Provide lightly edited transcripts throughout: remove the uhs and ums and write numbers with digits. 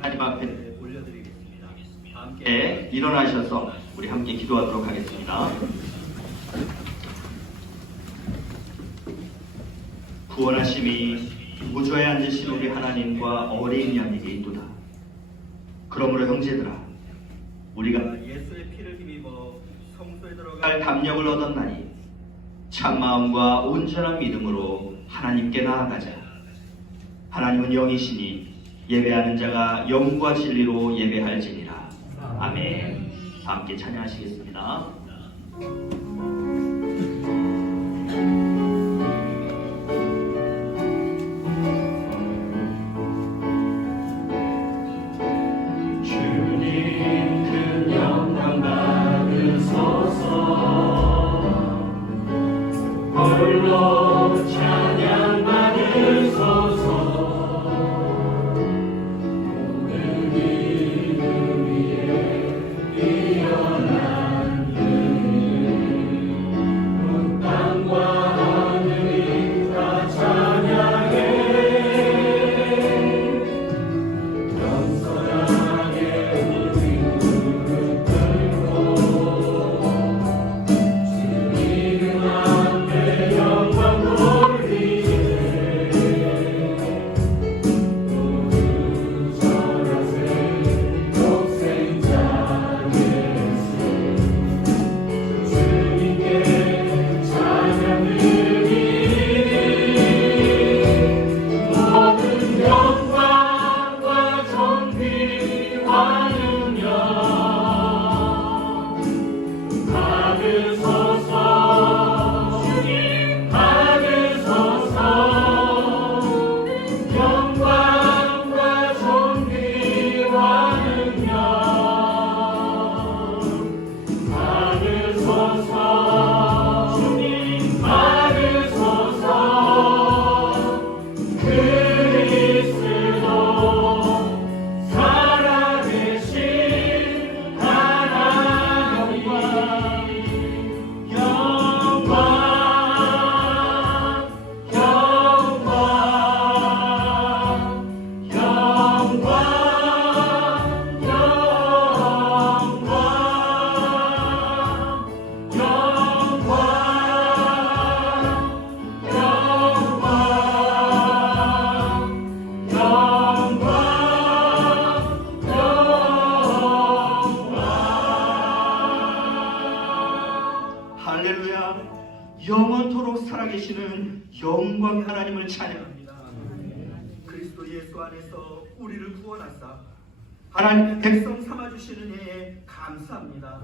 하나님 앞에 올려드리겠습니다. 함께 일어나셔서 우리 함께 기도하도록 하겠습니다. 구원하심이 무저에 앉으신 우리 하나님과 어린 양에게 있도다. 그러므로 형제들아, 우리가 예수의 피를 힘입어 성소에 들어갈 담력을 얻었나니 참마음과 온전한 믿음으로 하나님께 나아가자. 하나님은 영이시니 예배하는 자가 영과 진리로 예배할지니라. 아멘. 함께 찬양하시겠습니다. 홀로 찬양 받으소서. 오늘 이름 위에 뛰어난 은 땅과 하늘이 다 찬양해. 겸손하게 우리 무릎 꿇고 주 이름 앞에 영광 돌리세. 모두 절하세. 독생자 예수 주님께 찬양 드리니 모든 영광과 존귀와 능력 받으소서. 주님 받으소서. 영광과 존귀와 능력 받으소서. 주님 받으소서. 그리스도 살아계신 하나님 영광 영광 영광 할렐루야. 영원토록 살아계시는 영광의 하나님을 찬양합니다. 그리스도 예수 안에서 우리를 구원하사 하나님의 백성 삼아주시는 해에 감사합니다.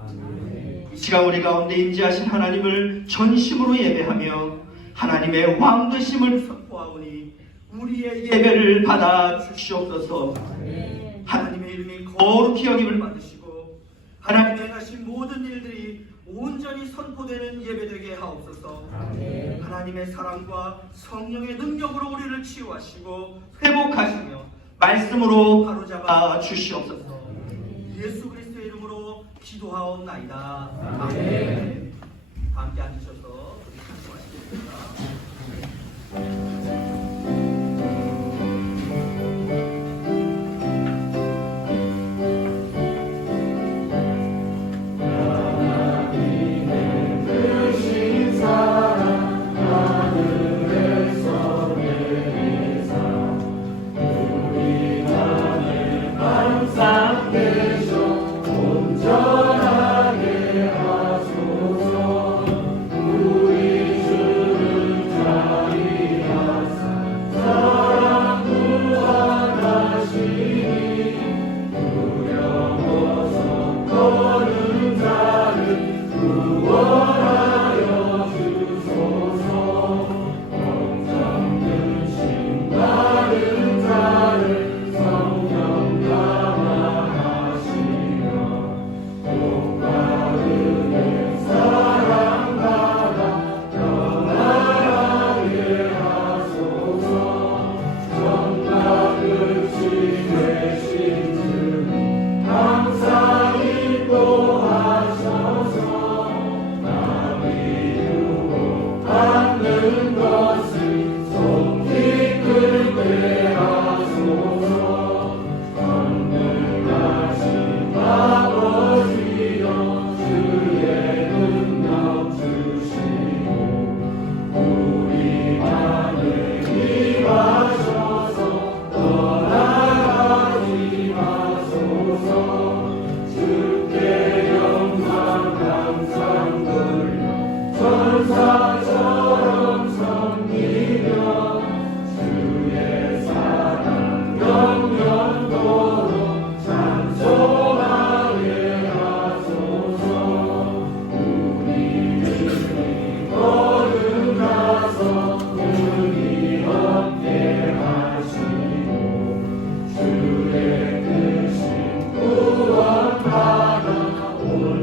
이 시간 우리 가운데 임재하신 하나님을 전심으로 예배하며 하나님의 왕되심을 선포하오니 우리의 예배를 받아 주시옵소서. 하나님의 이름이 거룩히 여김을 받으시고 하나님의 행하신 모든 일들이 온전히 선포되는 예배되게 하옵소서. 하나님의 사랑과 성령의 능력으로 우리를 치유하시고 회복하시며 말씀으로 바로잡아 주시옵소서. 예수 그리스도의 이름으로 기도하옵나이다. 아멘. 함께 앉으셔서 우리 찬송하시겠습니다.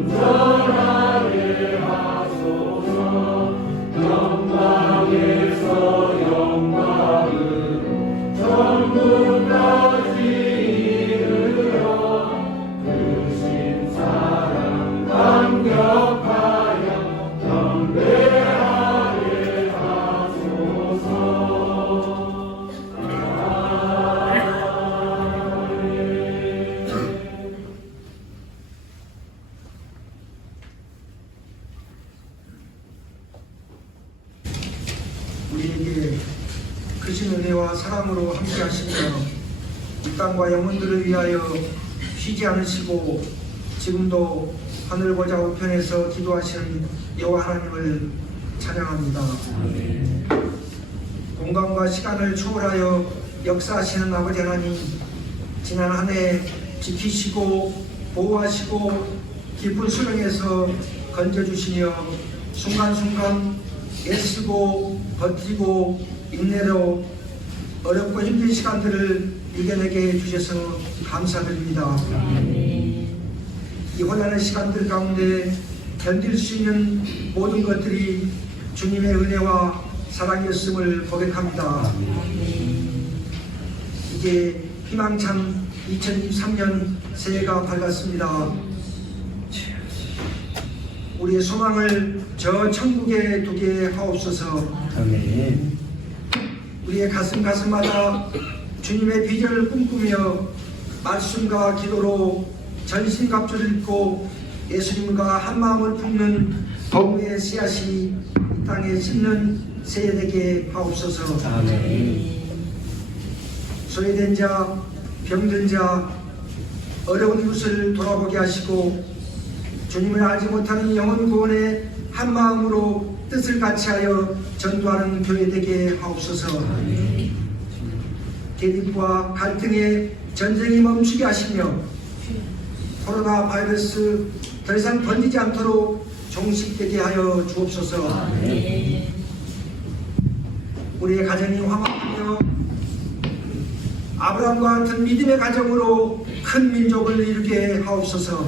온전하게 하소서. 우리에게 크신 은혜와 사랑으로 함께 하시며 이 땅과 영혼들을 위하여 쉬지 않으시고 지금도 하늘 보좌 우편에서 기도하시는 여호와 하나님을 찬양합니다. 공간과 시간을 초월하여 역사하시는 아버지 하나님, 지난 한 해 지키시고 보호하시고 깊은 수렁에서 건져주시며 순간순간 애쓰고 버티고 인내로 어렵고 힘든 시간들을 이겨내게 해주셔서 감사드립니다. 이 혼란의 시간들 가운데 견딜 수 있는 모든 것들이 주님의 은혜와 사랑이었음을 고백합니다. 이제 희망찬 2023년 새해가 밝았습니다. 우리의 소망을 저 천국에 두게 하옵소서. 아멘. 우리의 가슴마다 주님의 비전을 꿈꾸며 말씀과 기도로 전신갑주를 입고 예수님과 한마음을 품는 복음의 씨앗이 이 땅에 심는 새해 되게 하옵소서. 아멘. 소외된 자, 병든 자, 어려운 이웃을 돌아보게 하시고 주님을 알지 못하는 영혼 구원에 한마음으로 뜻을 같이하여 전도하는 교회 되게 하옵소서. 대립과 갈등의 전쟁이 멈추게 하시며 코로나 바이러스 더 이상 번지지 않도록 종식되게 하여 주옵소서. 우리의 가정이 화목하며 아브라함과 같은 믿음의 가정으로 큰 민족을 이루게 하옵소서.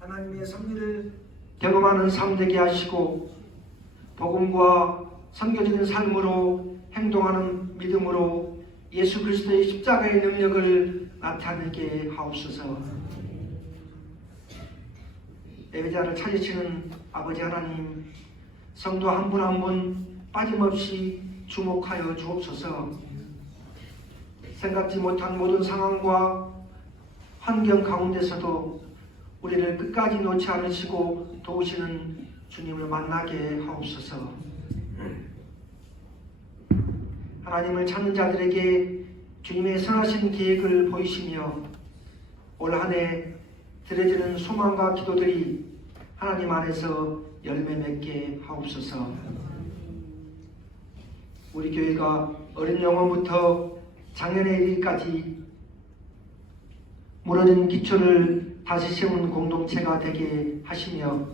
하나님의 섭리를 경험하는 삶 되게 하시고 복음과 선교적인 삶으로 행동하는 믿음으로 예수 그리스도의 십자가의 능력을 나타내게 하옵소서. 예배자를 찾으시는 아버지 하나님, 성도 한 분 한 분 빠짐없이 주목하여 주옵소서. 생각지 못한 모든 상황과 환경 가운데서도 우리를 끝까지 놓지 않으시고 도우시는 주님을 만나게 하옵소서. 하나님을 찾는 자들에게 주님의 선하신 계획을 보이시며 올 한 해 드려지는 소망과 기도들이 하나님 안에서 열매 맺게 하옵소서. 우리 교회가 어린 영혼부터 작년에 이르기까지 무너진 기초를 다시 세운 공동체가 되게 하시며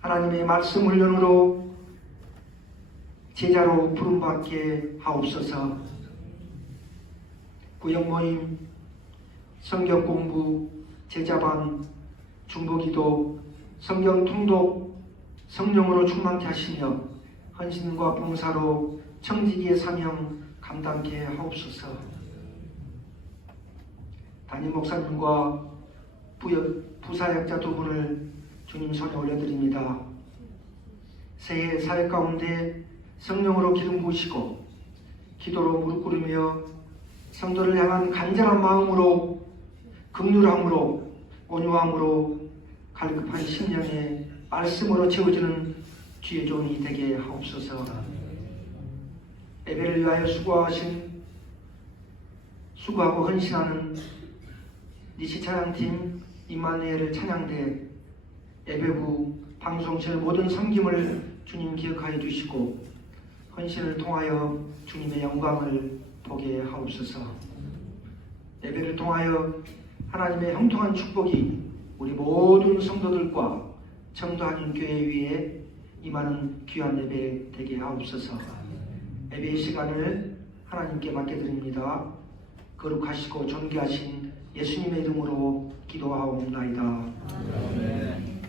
하나님의 말씀 훈련으로 제자로 부름받게 하옵소서. 구역 모임, 성경 공부, 제자반, 중보기도, 성경 통독, 성령으로 충만케 하시며 헌신과 봉사로 청지기의 사명 감당케 하옵소서. 담임 목사님과 부사역자 두 분을 주님 손에 올려드립니다. 새해 사역 가운데 성령으로 기름 부으시고 기도로 무릎 꿇으며 성도를 향한 간절한 마음으로 긍휼함으로 온유함으로 갈급한 심령에 말씀으로 채워주는 주의 종이 되게 하옵소서. 예배를 위하여 수고하고 헌신하는 니시 찬양팀 임마누엘을 찬양대 예배부 방송실 모든 섬김을 주님 기억하여 주시고 헌신을 통하여 주님의 영광을 보게 하옵소서. 예배를 통하여 하나님의 형통한 축복이 우리 모든 성도들과 청도하는 교회 위에 임하는 귀한 예배 되게 하옵소서. 예배의 시간을 하나님께 맡겨드립니다. 거룩하시고 존귀하신 예수님의 이름으로 기도하옵나이다. 아멘.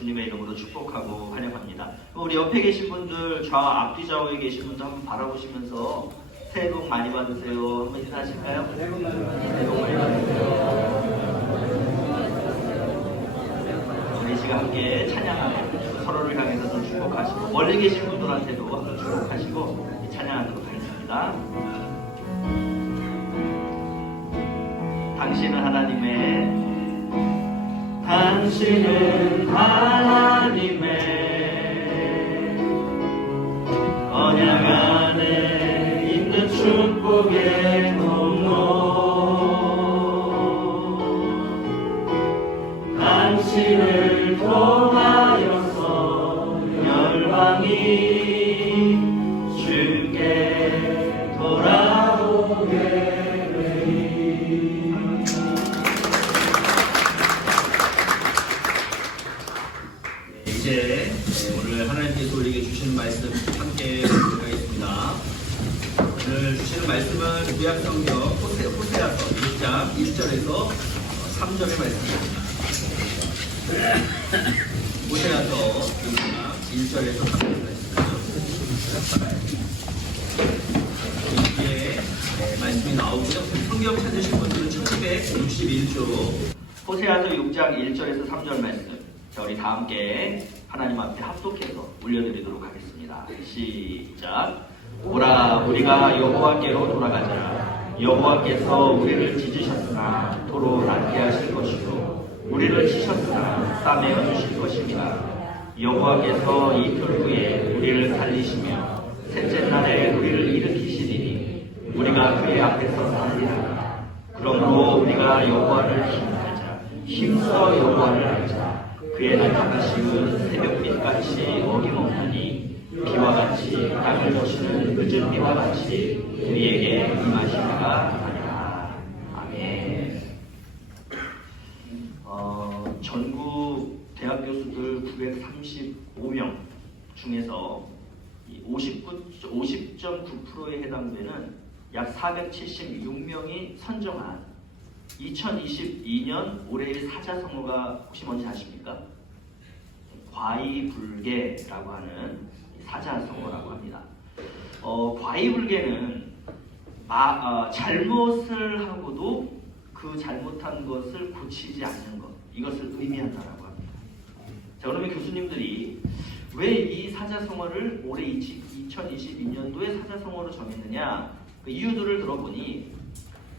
주님의 이름으로 축복하고 환영합니다. 우리 옆에 계신 분들, 앞뒤 좌우에 계신 분들 한번 바라보시면서 새해 복 많이 받으세요. 한번 인사하실까요? 새해 복 많이 받으세요. 우리 시간 함께 찬양하며 서로를 향해서 좀 축복하시고, 멀리 계신 분들한테도 한번 축복하시고 찬양하도록 하겠습니다. 당신은 하나님의 언약 안에 있는 축복의 통로. 당신을 통하여서 열방이 주께 돌아오게 되리. 이제 오늘 하나님께서 우리에게 주시는 말씀 함께 보도록 하겠습니다. 오늘 주시는 말씀은 구약성경 호세아서 1장 1절에서 3절의 말씀입니다. 호세아서 1절에서 3절의 말씀입니다. 이게 말씀이 나오고요. 성경 찾으실 분들은 1261조 호세아서 6장 1절에서 3절 말씀, 자, 우리 다 함께 하나님 앞에 합독해서 올려드리도록 하겠습니다. 시작. 오라, 우리가 여호와께로 돌아가자. 여호와께서 우리를 찢으셨으나 도로 낫게 하실 것이고 우리를 치셨으나 싸매어 주실 것입니다. 여호와께서 이틀 후에 우리를 살리시며 셋째 날에 우리를 일으키시리니 우리가 그의 앞에서 살리라. 그러므로 우리가 여호와를 힘써 여호와를 알자. 그의 나타나심은 새벽빛같이 어김없으니 비와 같이 땅을 거시는 늦은 비와 같이 우리에게 임하시리라 하리라. 아멘. 전국 대학 교수들 935명 중에서 50.9%에 해당되는 약 476명이 선정한 2022년 올해의 사자성어가 혹시 뭔지 아십니까? 과이불개라고 하는 사자성어라고 합니다. 과이불개는 잘못을 하고도 그 잘못한 것을 고치지 않는 것, 이것을 의미한다라고 합니다. 자, 그러면 교수님들이 왜 이 사자성어를 올해 2022년도에 사자성어로 정했느냐, 그 이유들을 들어보니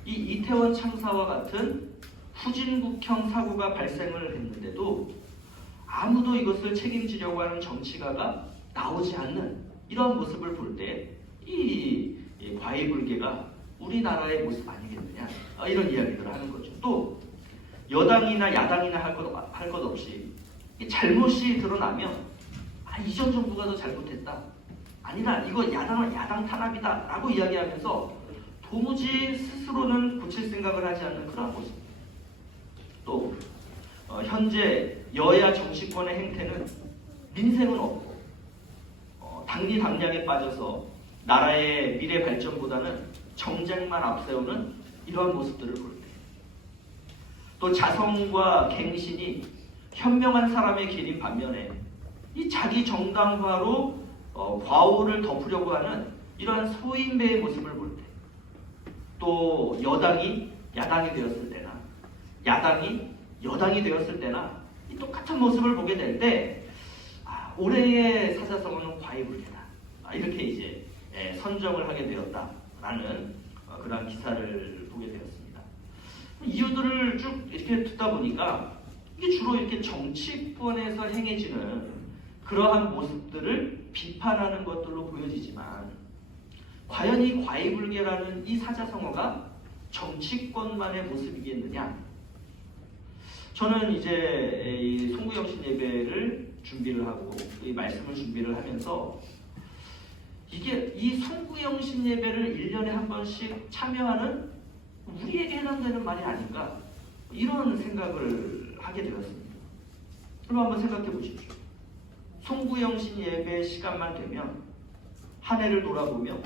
이 이태원 참사와 같은 후진국형 사고가 발생을 했는데도 아무도 이것을 책임지려고 하는 정치가가 나오지 않는 이런 모습을 볼 때 이 과이불개가 우리나라의 모습 아니겠느냐, 이런 이야기들을 하는 거죠. 또 여당이나 야당이나 할 것 없이 잘못이 드러나면 이전 정부가 더 잘못했다, 아니다, 이거 야당 탄압이다 라고 이야기하면서 도무지 스스로는 고칠 생각을 하지 않는 그런 모습. 또 현재 여야 정치권의 행태는 민생은 없고 당리당략에 빠져서 나라의 미래 발전보다는 정쟁만 앞세우는 이러한 모습들을 볼 때, 또 자성과 갱신이 현명한 사람의 길인 반면에 이 자기 정당화로 과오를 덮으려고 하는 이러한 소인배의 모습을 볼 때, 또 여당이 야당이 되었을 때나 야당이 여당이 되었을 때나 이 똑같은 모습을 보게 될 때 올해의 사자성어는 과이불개다, 이렇게 이제 선정을 하게 되었다라는 그런 기사를 보게 되었습니다. 이유들을 쭉 이렇게 듣다 보니까 이게 주로 이렇게 정치권에서 행해지는 그러한 모습들을 비판하는 것들로 보여지지만, 과연 이 과이불개라는 이 사자성어가 정치권만의 모습이겠느냐? 저는 이제 이 송구영신 예배를 준비를 하고 이 말씀을 준비를 하면서 이게 이 송구영신 예배를 1년에 한 번씩 참여하는 우리에게 해당되는 말이 아닌가, 이런 생각을 하게 되었습니다. 그럼 한번 생각해 보십시오. 송구영신 예배 시간만 되면 한 해를 돌아보며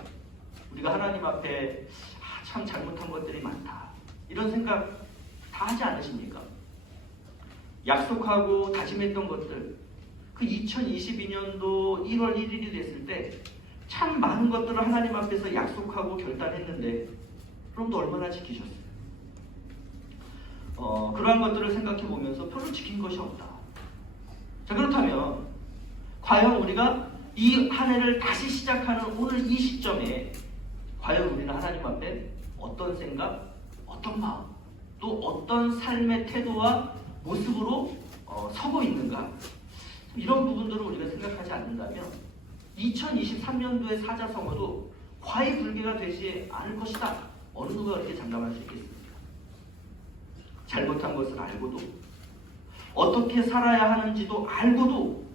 우리가 하나님 앞에 참 잘못한 것들이 많다, 이런 생각 다 하지 않으십니까? 약속하고 다짐했던 것들, 그 2022년도 1월 1일이 됐을 때 참 많은 것들을 하나님 앞에서 약속하고 결단했는데 그럼 또 얼마나 지키셨어요? 그러한 것들을 생각해 보면서 별로 지킨 것이 없다. 자, 그렇다면 과연 우리가 이 한 해를 다시 시작하는 오늘 이 시점에 과연 우리는 하나님 앞에 어떤 생각, 어떤 마음, 또 어떤 삶의 태도와 모습으로 서고 있는가, 이런 부분들을 우리가 생각하지 않는다면 2023년도의 사자성어도 과이불개가 되지 않을 것이다, 어느 누가 그렇게 장담할 수 있겠습니까? 잘못한 것을 알고도, 어떻게 살아야 하는지도 알고도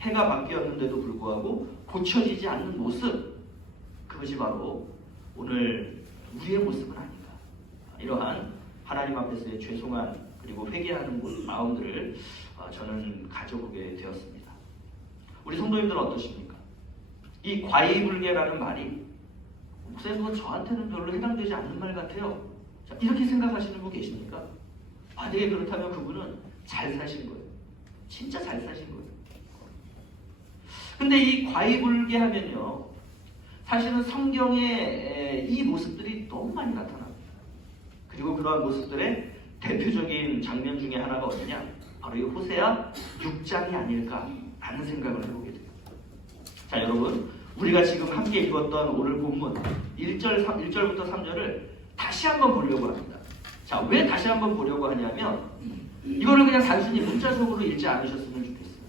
해가 바뀌었는데도 불구하고 고쳐지지 않는 모습, 그것이 바로 오늘 우리의 모습은 아닌가, 이러한 하나님 앞에서의 죄송한 그리고 회개하는 마음들을 저는 가져보게 되었습니다. 우리 성도님들은 어떠십니까? 이 과이불개라는 말이 목사님, 그건 저한테는 별로 해당되지 않는 말 같아요, 자, 이렇게 생각하시는 분 계십니까? 만약에 그렇다면 그분은 잘 사신 거예요. 진짜 잘 사신 거예요. 근데 이 과이불개 하면요, 사실은 성경에 이 모습들이 너무 많이 나타납니다. 그리고 그러한 모습들의 대표적인 장면 중에 하나가 어디냐? 바로 이 호세아 6장이 아닐까라는 생각을 해보게 돼요. 자, 여러분, 우리가 지금 함께 읽었던 오늘 본문 1절부터 3절을 다시 한번 보려고 합니다. 자, 왜 다시 한번 보려고 하냐면 이거를 그냥 단순히 문자적으로 읽지 않으셨으면 좋겠어요.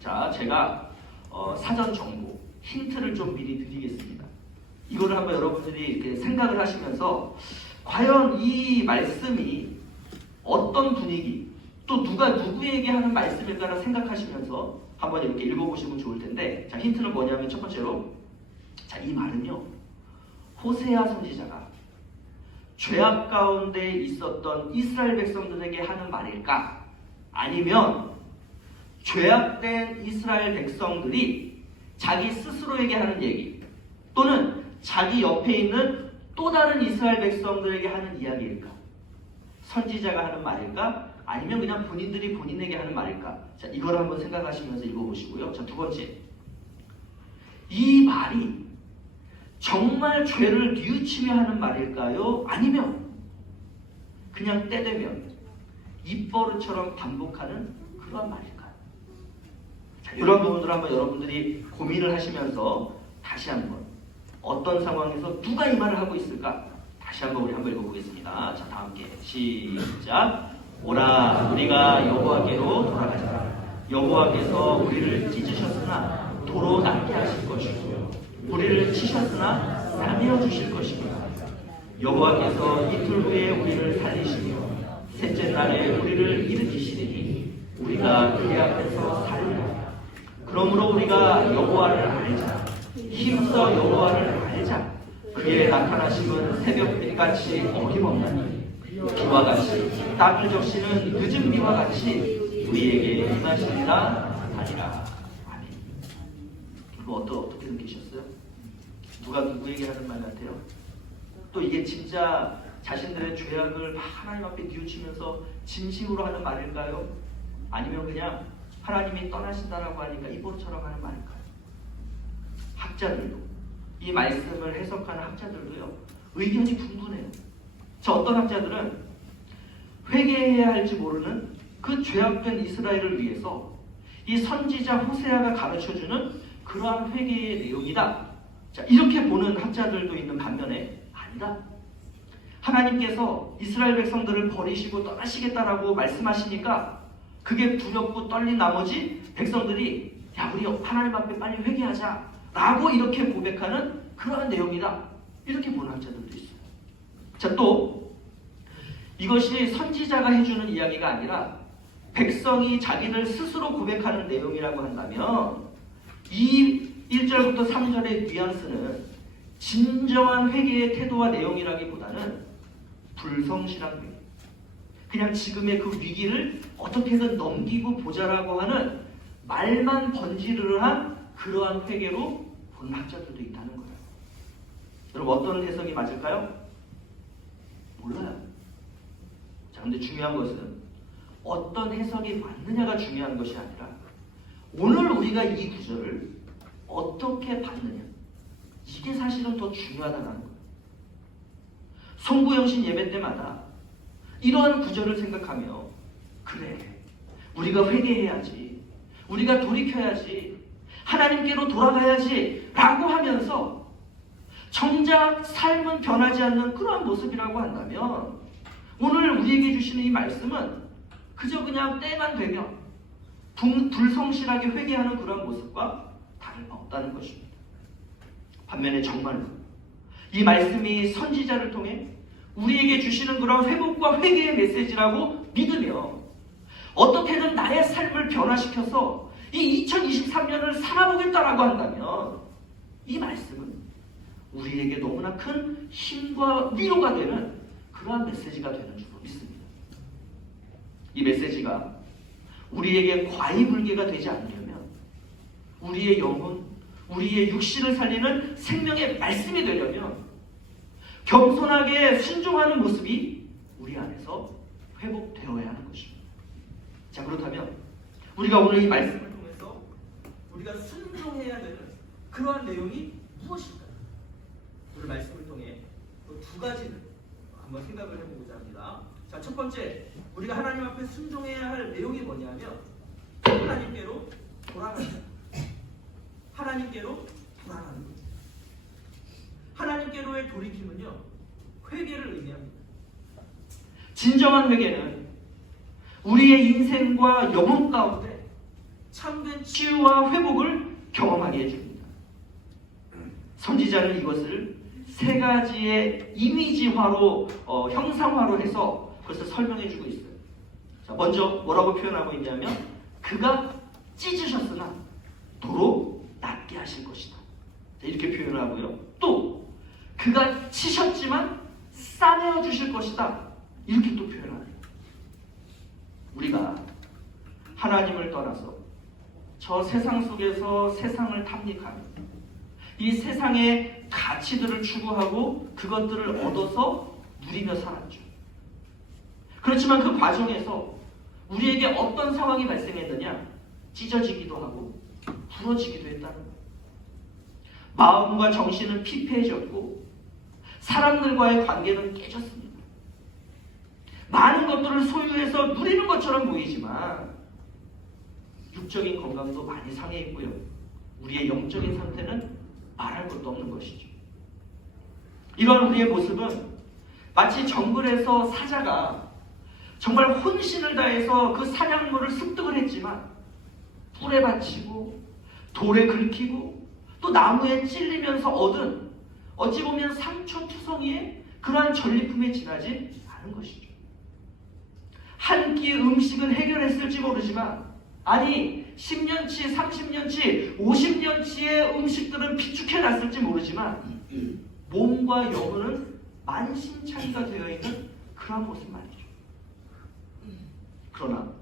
자, 제가 사전 정보, 힌트를 좀 미리 드리겠습니다. 이거를 한번 여러분들이 이렇게 생각을 하시면서 과연 이 말씀이 어떤 분위기, 또 누가 누구에게 하는 말씀일까를 생각하시면서 한번 이렇게 읽어보시면 좋을 텐데, 자, 힌트는 뭐냐면 첫 번째로, 자, 이 말은요, 호세아 선지자가 죄악 가운데 있었던 이스라엘 백성들에게 하는 말일까? 아니면 죄악된 이스라엘 백성들이 자기 스스로에게 하는 얘기, 또는 자기 옆에 있는 또 다른 이스라엘 백성들에게 하는 이야기일까? 선지자가 하는 말일까? 아니면 그냥 본인들이 본인에게 하는 말일까? 자, 이걸 한번 생각하시면서 읽어보시고요. 자, 두 번째, 이 말이 정말 죄를 뉘우치며 하는 말일까요? 아니면 그냥 때되면 입버릇처럼 반복하는 그런 말일까요? 자, 이런 부분들을 한번 여러분들이 고민을 하시면서 다시 한번 어떤 상황에서 누가 이 말을 하고 있을까? 다시 한번 우리 한번 읽어보겠습니다. 자, 다 함께 시작. 오라 우리가 여호와께로 돌아가자. 여호와께서 우리를 찢으셨으나 도로 낫게 하실 것이고 우리를 치셨으나 나뉘어 주실 것입니다. 여호와께서 이틀 후에 우리를 살리시며 셋째 날에 우리를 일으키시리니 우리가 그의 앞에서 살리라. 그러므로 우리가 여호와를 알자. 힘써 여호와를 알자. 그의 나타나심은 새벽빛같이 어김없나니 비와 같이 땅을 적시는 늦은 비와 같이 우리에게 임하시리라 하니라. 아멘. 이거 어떻게 느끼셨어요? 누가 누구에게 하는 말 같아요? 또 이게 진짜 자신들의 죄악을 막 하나님 앞에 뉘우치면서 진심으로 하는 말일까요? 아니면 그냥 하나님이 떠나신다라고 하니까 입으로처럼 하는 말일까요? 학자들도 이 말씀을 해석하는 학자들도요 의견이 분분해요. 저 어떤 학자들은 회개해야 할지 모르는 그 죄악된 이스라엘을 위해서 이 선지자 호세아가 가르쳐주는 그러한 회개의 내용이다. 자, 이렇게 보는 학자들도 있는 반면에 아니다. 하나님께서 이스라엘 백성들을 버리시고 떠나시겠다라고 말씀하시니까 그게 두렵고 떨린 나머지 백성들이 야 우리 하나님 앞에 빨리 회개하자 라고 이렇게 고백하는 그러한 내용이다. 이렇게 보는 학자들도 있어요. 자, 또 이것이 선지자가 해주는 이야기가 아니라 백성이 자기를 스스로 고백하는 내용이라고 한다면 이 1절부터 3절의 뉘앙스는 진정한 회개의 태도와 내용이라기보다는 불성실한 회개, 그냥 지금의 그 위기를 어떻게든 넘기고 보자라고 하는 말만 번지르르한 그러한 회개로 보는 학자들도 있다는 거예요. 여러분 어떤 해석이 맞을까요? 몰라요. 자, 근데 중요한 것은 어떤 해석이 맞느냐가 중요한 것이 아니라 오늘 우리가 이 구절을 어떻게 받느냐, 이게 사실은 더 중요하다는 거예요. 송구영신 예배 때마다 이러한 구절을 생각하며 그래 우리가 회개해야지, 우리가 돌이켜야지, 하나님께로 돌아가야지 라고 하면서 정작 삶은 변하지 않는 그러한 모습이라고 한다면 오늘 우리에게 주시는 이 말씀은 그저 그냥 때만 되면 불성실하게 회개하는 그러한 모습과 다를 바 없다는 것입니다. 반면에 정말로 이 말씀이 선지자를 통해 우리에게 주시는 그런 회복과 회개의 메시지라고 믿으며 어떻게든 나의 삶을 변화시켜서 이 2023년을 살아보겠다라고 한다면 이 말씀은 우리에게 너무나 큰 힘과 위로가 되는 그러한 메시지가 되는 줄로 믿습니다. 이 메시지가 우리에게 과이불개가 되지 않으려면 우리의 영혼, 우리의 육신을 살리는 생명의 말씀이 되려면 겸손하게 순종하는 모습이 우리 안에서 회복되어야 하는 것입니다. 자, 그렇다면 우리가 오늘 이 말씀을 통해서 우리가 순종해야 되는 그러한 내용이 무엇일까요? 오늘 말씀을 통해 두 가지를 한번 생각을 해보고자 합니다. 자, 첫 번째, 우리가 하나님 앞에 순종해야 할 내용이 뭐냐면 하나님께로 돌아가는 것. 하나님께로 돌아가는 것. 하나님께로의 돌이킴은요, 회개를 의미합니다. 진정한 회개는 우리의 인생과 영혼 가운데 참된 치유와 회복을 경험하게 해줍니다. 선지자는 이것을 세 가지의 이미지화로 형상화로 해서 그것을 설명해주고 있어요. 자, 먼저 뭐라고 표현하고 있냐면 그가 찢으셨으나 도로 낫게 하실 것이다. 자, 이렇게 표현을 하고요. 또 그가 치셨지만 싸매어 주실 것이다. 이렇게 또 표현하네요. 우리가 하나님을 떠나서 저 세상 속에서 세상을 탐닉하며 이 세상의 가치들을 추구하고 그것들을 얻어서 누리며 살았죠. 그렇지만 그 과정에서 우리에게 어떤 상황이 발생했느냐? 찢어지기도 하고 부러지기도 했다는 거예요. 마음과 정신은 피폐해졌고 사람들과의 관계는 깨졌습니다. 많은 것들을 소유해서 누리는 것처럼 보이지만 육적인 건강도 많이 상해 있고요. 우리의 영적인 상태는 말할 것도 없는 것이죠. 이런 우리의 모습은 마치 정글에서 사자가 정말 혼신을 다해서 그 사냥물을 습득을 했지만 불에 바치고 돌에 긁히고 또 나무에 찔리면서 얻은 어찌 보면 상처투성이의 그러한 전리품에 지나지 않은 것이죠. 한 끼의 음식은 해결했을지 모르지만 아니 10년치, 30년치, 50년치의 음식들은 비축해놨을지 모르지만 몸과 영혼은 만신창이가 되어 있는 그런 모습 말이죠. 그러나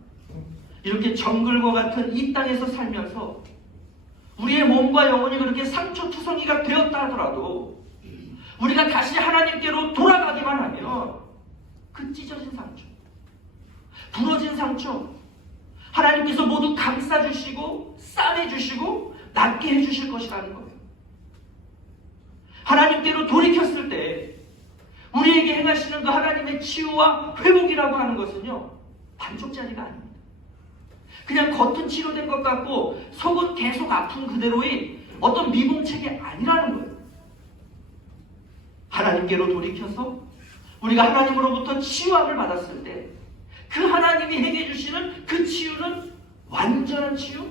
이렇게 정글과 같은 이 땅에서 살면서 우리의 몸과 영혼이 그렇게 상처투성이가 되었다 하더라도 우리가 다시 하나님께로 돌아가기만 하면 그 찢어진 상처, 부러진 상처 하나님께서 모두 감싸주시고 싸매주시고 낫게 해주실 것이라는 거예요. 하나님께로 돌이켰을 때 우리에게 행하시는 그 하나님의 치유와 회복이라고 하는 것은요 반쪽짜리가 아닙니다. 그냥 겉은 치료된 것 같고 속은 계속 아픈 그대로의 어떤 미봉책이 아니라는 거예요. 하나님께로 돌이켜서 우리가 하나님으로부터 치유함을 받았을 때 그 하나님이 행해 주시는 그 치유는 완전한 치유,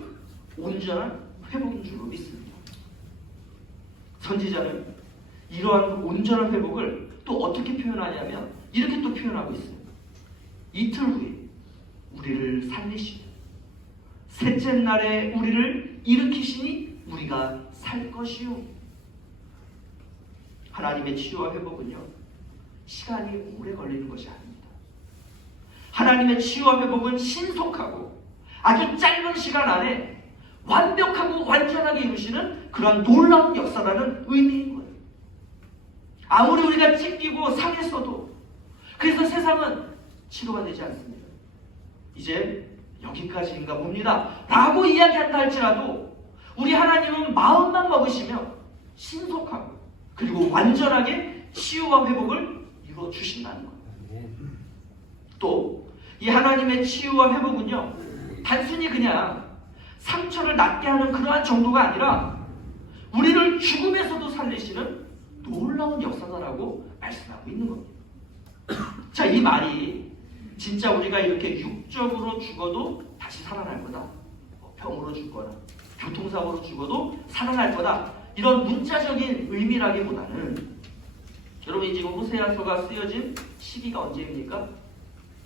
온전한 회복인 줄로 믿습니다. 선지자는 이러한 온전한 회복을 또 어떻게 표현하냐면 이렇게 또 표현하고 있어요. 이틀 후에 우리를 살리시고 셋째 날에 우리를 일으키시니 우리가 살 것이요. 하나님의 치유와 회복은요 시간이 오래 걸리는 것이 아닙니다. 하나님의 치유와 회복은 신속하고 아주 짧은 시간 안에 완벽하고 완전하게 이루시는 그러한 놀라운 역사라는 의미인 거예요. 아무리 우리가 찢기고 상했어도 그래서 세상은 치료가 되지 않습니다. 이제 여기까지인가 봅니다 라고 이야기한다 할지라도 우리 하나님은 마음만 먹으시며 신속하고 그리고 완전하게 치유와 회복을 이루어 주신다는 거예요. 또 이 하나님의 치유와 회복은요 단순히 그냥 상처를 낫게 하는 그러한 정도가 아니라 우리를 죽음에서도 살리시는 놀라운 역사다라고 말씀하고 있는 겁니다. 자, 이 말이 진짜 우리가 이렇게 육적으로 죽어도 다시 살아날 거다, 병으로 죽거나 교통사고로 죽어도 살아날 거다, 이런 문자적인 의미라기보다는 여러분이 지금 호세아서가 쓰여진 시기가 언제입니까?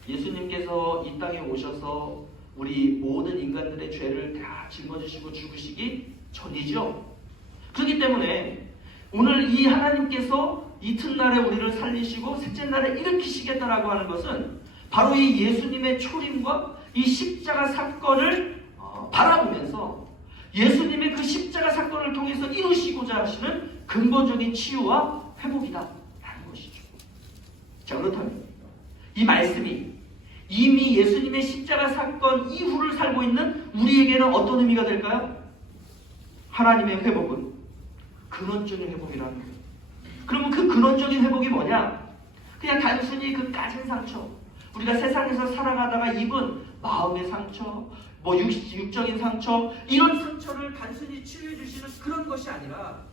예수님께서 이 땅에 오셔서 우리 모든 인간들의 죄를 다 짊어지시고 죽으시기 전이죠. 그렇기 때문에 오늘 이 하나님께서 이튿날에 우리를 살리시고 셋째 날에 일으키시겠다라고 하는 것은 바로 이 예수님의 초림과 이 십자가 사건을 바라보면서 예수님의 그 십자가 사건을 통해서 이루시고자 하시는 근본적인 치유와 회복이다라는 것이죠. 자, 그렇다면 이 말씀이 이미 예수님의 십자가 사건 이후를 살고 있는 우리에게는 어떤 의미가 될까요? 하나님의 회복은 근원적인 회복이라는 거예요. 그러면 그 근원적인 회복이 뭐냐? 그냥 단순히 그 까진 상처, 우리가 세상에서 살아가다가 입은 마음의 상처, 육적인 상처, 이런 상처를 단순히 치유해 주시는 그런 것이 아니라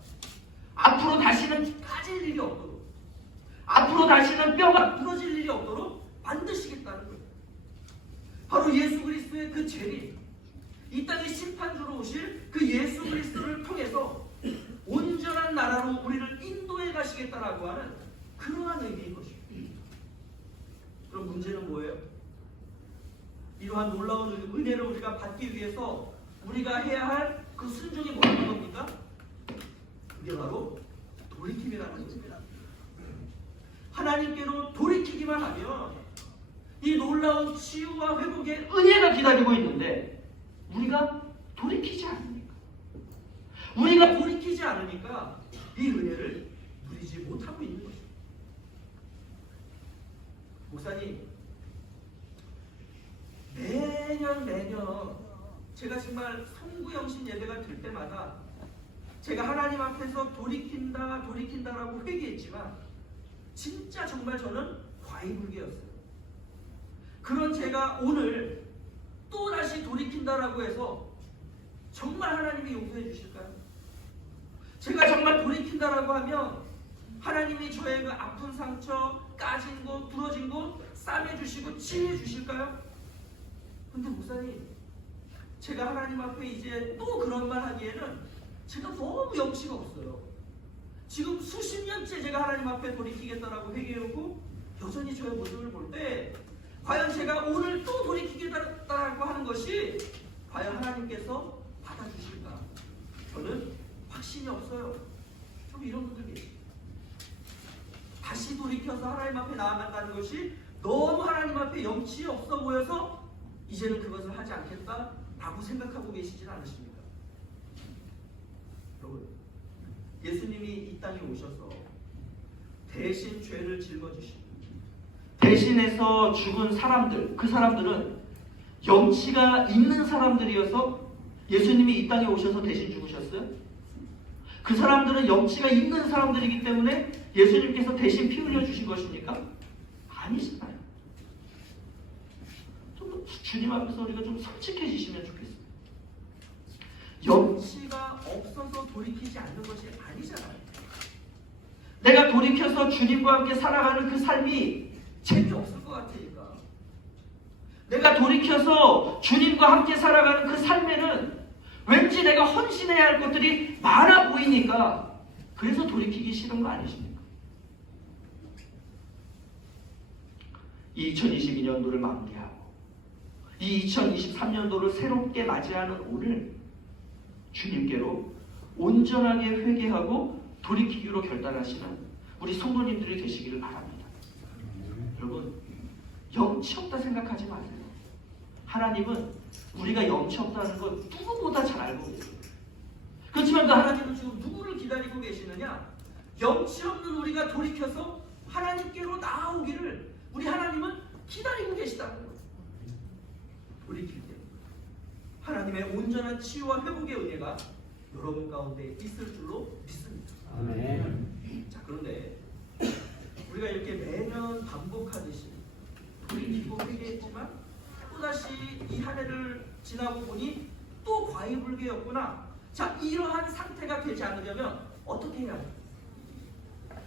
앞으로 다시는 까질 일이 없도록, 앞으로 다시는 뼈가 부러질 일이 없도록 만드시겠다는 거예요. 바로 예수 그리스도의 그 재림, 이 땅에 심판주로 오실 그 예수 그리스도를 통해서 온전한 나라로 우리를 인도해 가시겠다라고 하는 그러한 의미인 것입니다. 그럼 문제는 뭐예요? 이러한 놀라운 은혜를 우리가 받기 위해서 우리가 해야 할 그 순종이 뭐라는 겁니까? 그게 바로 돌이킴이라는 겁니다. 하나님께로 돌이키기만 하면 이 놀라운 치유와 회복의 은혜가 기다리고 있는데 우리가 돌이키지 않으니까, 우리가 돌이키지 않으니까 이 은혜를 누리지 못하고 있는 것입니다. 목사님, 매년 제가 정말 성구영신 예배가 될 때마다 제가 하나님 앞에서 돌이킨다라고 회개했지만 진짜 정말 저는 과잉불개였어요. 그런 제가 오늘 또다시 돌이킨다라고 해서 정말 하나님이 용서해 주실까요? 제가 정말 돌이킨다라고 하면 하나님이 저의 그 아픈 상처, 까진 곳, 부러진 곳, 싸매주시고 치해주실까요? 근데 목사님, 제가 하나님 앞에 이제 또 그런 말 하기에는 제가 너무 염치가 없어요. 지금 수십 년째 제가 하나님 앞에 돌이키겠다라고 회개하고 여전히 저의 모습을 볼 때 과연 제가 오늘 또 돌이키겠다라고 하는 것이 과연 하나님께서 받아주실까? 저는 확신이 없어요. 좀 이런 분들 계세요. 다시 돌이켜서 하나님 앞에 나아간다는 것이 너무 하나님 앞에 염치 없어 보여서 이제는 그것을 하지 않겠다라고 생각하고 계시진 않으십니까? 여러분, 예수님이 이 땅에 오셔서 대신 죄를 짊어지시고 대신해서 죽은 사람들, 그 사람들은 염치가 있는 사람들이어서 예수님이 이 땅에 오셔서 대신 죽으셨어요? 그 사람들은 염치가 있는 사람들이기 때문에 예수님께서 대신 피 흘려 주신 것입니까? 아니잖아요. 좀 주님 앞에서 우리가 좀 솔직해지시면 좋겠어요. 염치가 없어서 돌이키지 않는 것이 아니잖아요. 내가 돌이켜서 주님과 함께 살아가는 그 삶이 재미없을 것 같으니까. 내가 돌이켜서 주님과 함께 살아가는 그 삶에는 왠지 내가 헌신해야 할 것들이 많아 보이니까 그래서 돌이키기 싫은 거 아니십니까? 이 2022년도를 마무리하고 이 2023년도를 새롭게 맞이하는 오늘 주님께로 온전하게 회개하고 돌이키기로 결단하시는 우리 성도님들이 되시기를 바랍니다. 여러분, 염치 없다 생각하지 마세요. 하나님은 우리가 염치 없다는 걸 누구보다 잘 알고 계세요. 그렇지만 그 하나님은 지금 누구를 기다리고 계시느냐? 염치 없는 우리가 돌이켜서 하나님께로 나아오기를 우리 하나님은 기다리고 계시다는 거예요. 돌이킬 때 하나님의 온전한 치유와 회복의 은혜가 여러분 가운데 있을 줄로 믿습니다. 아멘. 자, 그런데 우리가 이렇게 매년 반복하듯이 돌이키고 회개했지만 또다시 이 한 해를 지나고 보니 또 과유불개였구나. 자, 이러한 상태가 되지 않으려면 어떻게 해야 합니까?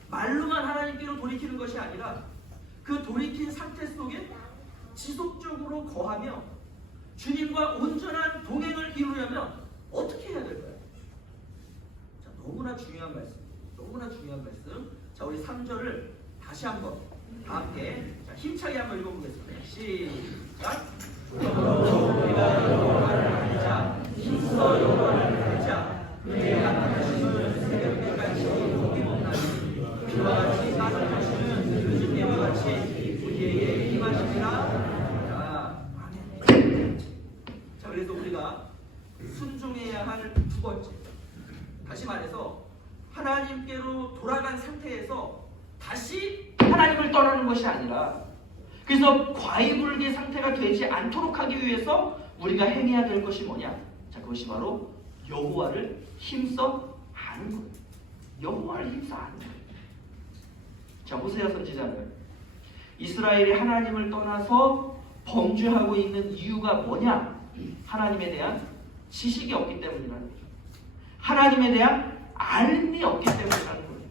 말로만 하나님께로 돌이키는 것이 아니라 그 돌이킨 상태 속에 지속적으로 거하며 주님과 온전한 동행을 이루려면 어떻게 해야 될까요? 자, 너무나 중요한 말씀. 자, 우리 3절을 다시 한번 다 함께 힘차게 한번 읽어보겠습니다. 시작. 자, 힘써 여호와를 가리자. 그의 나타나심을 새벽에까지 어김없나니 그와 같이 나타나시는 요즘 예와 같이 우리에게 임하시리라. 아멘. 자, 그래서 우리가 순종해야 할 두 번째, 다시 말해서 하나님께로 돌아간 상태에서 다시 하나님을 떠나는 것이 아니라 그래서 과유불개 상태가 되지 않도록 하기 위해서 우리가 행해야 될 것이 뭐냐? 자, 그것이 바로 여호와를 힘써 아는 거예요. 여호와를 힘써 아는 거예요. 자, 호세아 선지자는 이스라엘이 하나님을 떠나서 범죄하고 있는 이유가 뭐냐? 하나님에 대한 지식이 없기 때문이라는 거죠. 하나님에 대한 알미 없기 때문이라는 거예요.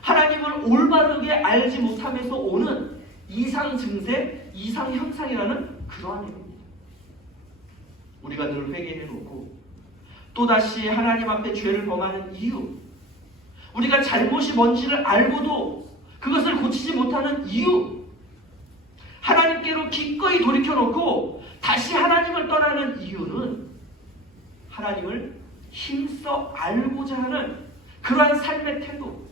하나님을 올바르게 알지 못함에서 오는 이상 증세, 이상 형상이라는 그러한 일입니다. 우리가 늘 회개해놓고 또다시 하나님 앞에 죄를 범하는 이유, 우리가 잘못이 뭔지를 알고도 그것을 고치지 못하는 이유, 하나님께로 기꺼이 돌이켜놓고 다시 하나님을 떠나는 이유는 하나님을 힘써 알고자 하는 그러한 삶의 태도,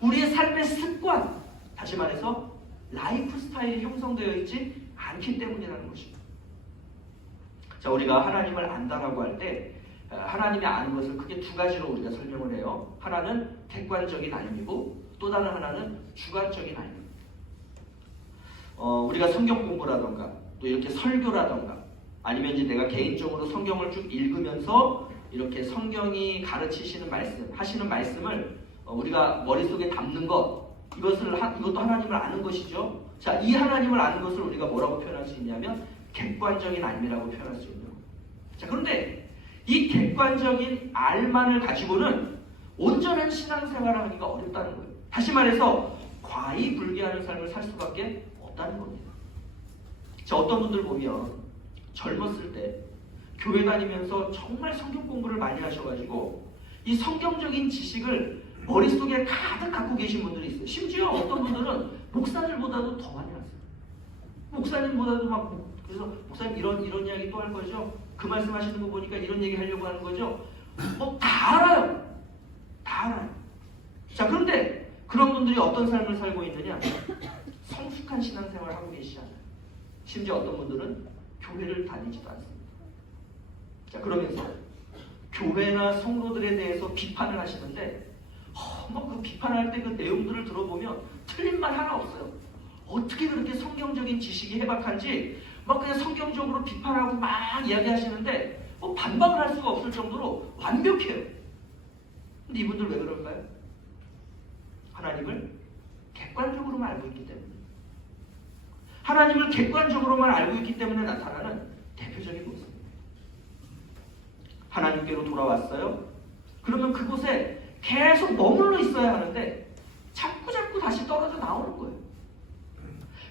우리의 삶의 습관, 다시 말해서 라이프 스타일이 형성되어 있지 않기 때문이라는 것입니다. 자, 우리가 하나님을 안다라고 할 때 하나님이 아는 것을 크게 두 가지로 우리가 설명을 해요. 하나는 객관적인 알미고 또 다른 하나는 주관적인 알미. 우리가 성경 공부라던가 또 이렇게 설교라던가 아니면 이제 내가 개인적으로 성경을 쭉 읽으면서 이렇게 성경이 가르치시는 말씀, 하시는 말씀을 우리가 머릿속에 담는 것, 이것도 하나님을 아는 것이죠. 자, 이 하나님을 아는 것을 우리가 뭐라고 표현할 수 있냐면 객관적인 알미라고 표현할 수 있는 거예요. 자, 그런데 이 객관적인 알만을 가지고는 온전한 신앙생활을 하기가 어렵다는 거예요. 다시 말해서 과이불개하는 삶을 살 수밖에 없다는 없다는 겁니다. 자, 어떤 분들 보면 젊었을 때 교회 다니면서 정말 성경 공부를 많이 하셔가지고 이 성경적인 지식을 머릿속에 가득 갖고 계신 분들이 있어요. 심지어 어떤 분들은 목사들보다도 더 많이 하세요. 목사님보다도 막, 그래서 목사님 이런 이야기 또 할 거죠? 그 말씀 하시는 거 보니까 이런 얘기 하려고 하는 거죠? 다 알아요. 다 알아요. 자, 그런데 그런 분들이 어떤 삶을 살고 있느냐? 성숙한 신앙생활을 하고 계시지 않아요. 심지어 어떤 분들은 교회를 다니지도 않습니다. 자, 그러면서 교회나 성도들에 대해서 비판을 하시는데 그 비판할 때 그 내용들을 들어보면 틀린 말 하나 없어요. 어떻게 그렇게 성경적인 지식이 해박한지 막 그냥 성경적으로 비판하고 막 이야기하시는데 반박을 할 수가 없을 정도로 완벽해요. 근데 이분들 왜 그럴까요? 하나님을 객관적으로만 알고 있기 때문에. 하나님을 객관적으로만 알고 있기 때문에 나타나는 대표적인 모습입니다. 하나님께로 돌아왔어요. 그러면 그곳에 계속 머물러 있어야 하는데 자꾸 다시 떨어져 나오는 거예요.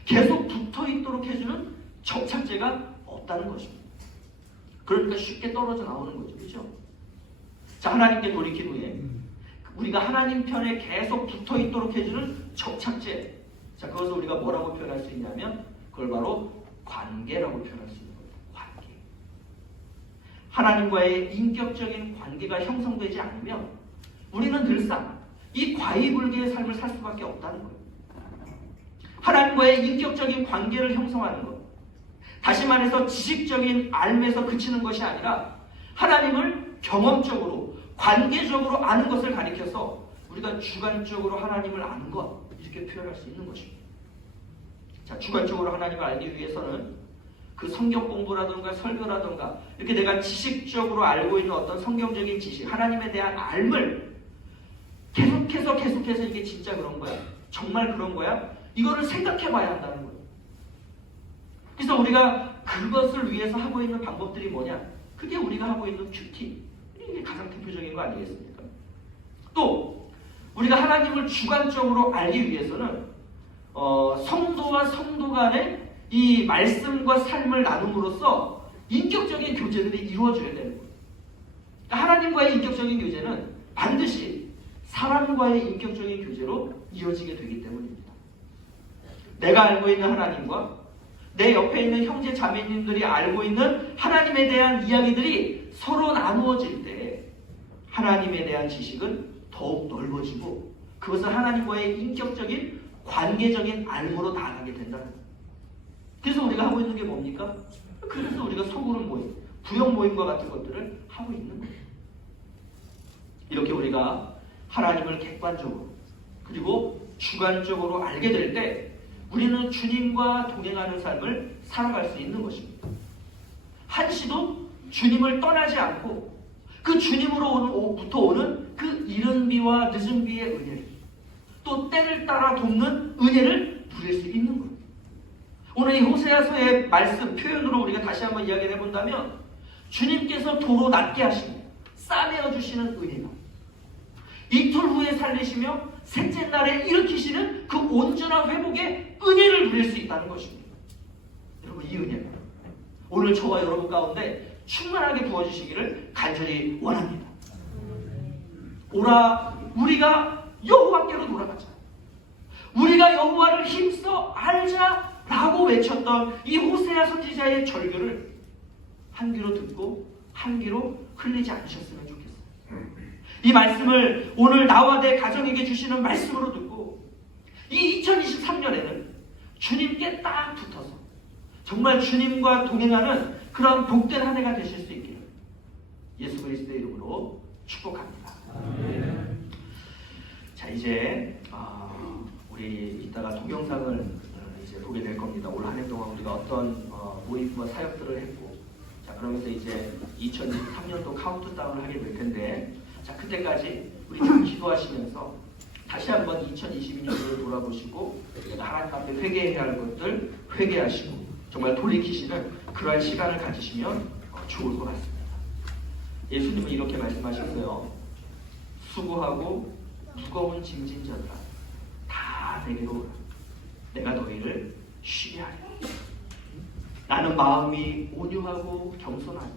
계속 붙어 있도록 해주는 정착제가 없다는 것입니다. 그러니까 쉽게 떨어져 나오는 거죠. 그렇죠? 자, 하나님께 돌이킨 후에 우리가 하나님 편에 계속 붙어 있도록 해주는 정착제. 자, 그것을 우리가 뭐라고 표현할 수 있냐면 그걸 바로 관계라고 표현할 수 있는 거예요. 관계. 하나님과의 인격적인 관계가 형성되지 않으면 우리는 늘상 이 과의불개의 삶을 살 수밖에 없다는 거예요. 하나님과의 인격적인 관계를 형성하는 것. 다시 말해서 지식적인 알매서 그치는 것이 아니라 하나님을 경험적으로 관계적으로 아는 것을 가리켜서 우리가 주관적으로 하나님을 아는 것, 이렇게 표현할 수 있는 것입니다. 자, 주관적으로 하나님을 알기 위해서는 그 성경 공부라든가 설교라든가 이렇게 내가 지식적으로 알고 있는 어떤 성경적인 지식, 하나님에 대한 알을 계속해서 이게 진짜 그런 거야? 정말 그런 거야? 이거를 생각해 봐야 한다는 거예요. 그래서 우리가 그것을 위해서 하고 있는 방법들이 뭐냐? 그게 우리가 하고 있는 큐티. 이게 가장 대표적인 거 아니겠습니까? 또 우리가 하나님을 주관적으로 알기 위해서는 성도와 성도 간의 이 말씀과 삶을 나눔으로써 인격적인 교제들이 이루어져야 되는 거예요. 그러니까 하나님과의 인격적인 교제는 반드시 사람과의 인격적인 교제로 이어지게 되기 때문입니다. 내가 알고 있는 하나님과 내 옆에 있는 형제 자매님들이 알고 있는 하나님에 대한 이야기들이 서로 나누어질 때 하나님에 대한 지식은 더욱 넓어지고 그것은 하나님과의 인격적인 관계적인 알므로 나아가게 된다는 거예요. 그래서 우리가 하고 있는 게 뭡니까? 그래서 우리가 소그룹 모임, 부역 모임과 같은 것들을 하고 있는 거예요. 이렇게 우리가 하나님을 객관적으로 그리고 주관적으로 알게 될 때 우리는 주님과 동행하는 삶을 살아갈 수 있는 것입니다. 한시도 주님을 떠나지 않고 그 주님으로부터 오는 그 이른 비와 늦은 비의 은혜를 또 때를 따라 돕는 은혜를 누릴 수 있는 거예요. 오늘 이 호세아서의 말씀 표현으로 우리가 다시 한번 이야기를 해본다면 주님께서 도로 낫게 하시며 싸매어 주시는 은혜가 이틀 후에 살리시며 셋째 날에 일으키시는 그 온전한 회복의 은혜를 누릴 수 있다는 것입니다. 여러분, 이 은혜가 오늘 저와 여러분 가운데 충만하게 부어주시기를 간절히 원합니다. 오라 우리가 여호와께로 돌아가자. 우리가 여호와를 힘써 알자라고 외쳤던 이 호세아 선지자의 절규를 한 귀로 듣고 한 귀로 흘리지 않으셨으면 좋겠어요. 이 말씀을 오늘 나와 내 가정에게 주시는 말씀으로 듣고 이 2023년에는 주님께 딱 붙어서 정말 주님과 동행하는 그런 복된 한 해가 되실 수 있기를 예수 그리스도의 이름으로 축복합니다. 자, 이제 우리 이따가 동영상을 이제 보게 될 겁니다. 올 한 해 동안 우리가 어떤 모임과 사역들을 했고, 자, 그러면서 이제 2023년도 카운트다운을 하게 될 텐데, 자, 그때까지 우리 좀 기도하시면서 다시 한번 2022년도를 돌아보시고 하나님 앞에 회개해야 할 것들 회개하시고 정말 돌이키시는 그러한 시간을 가지시면 좋을 것 같습니다. 예수님은 이렇게 말씀하셨어요. 수고하고 무거운 짐진 자들아 다 내게로 오라. 내가 너희를 쉬게 하려. 나는 마음이 온유하고 겸손하니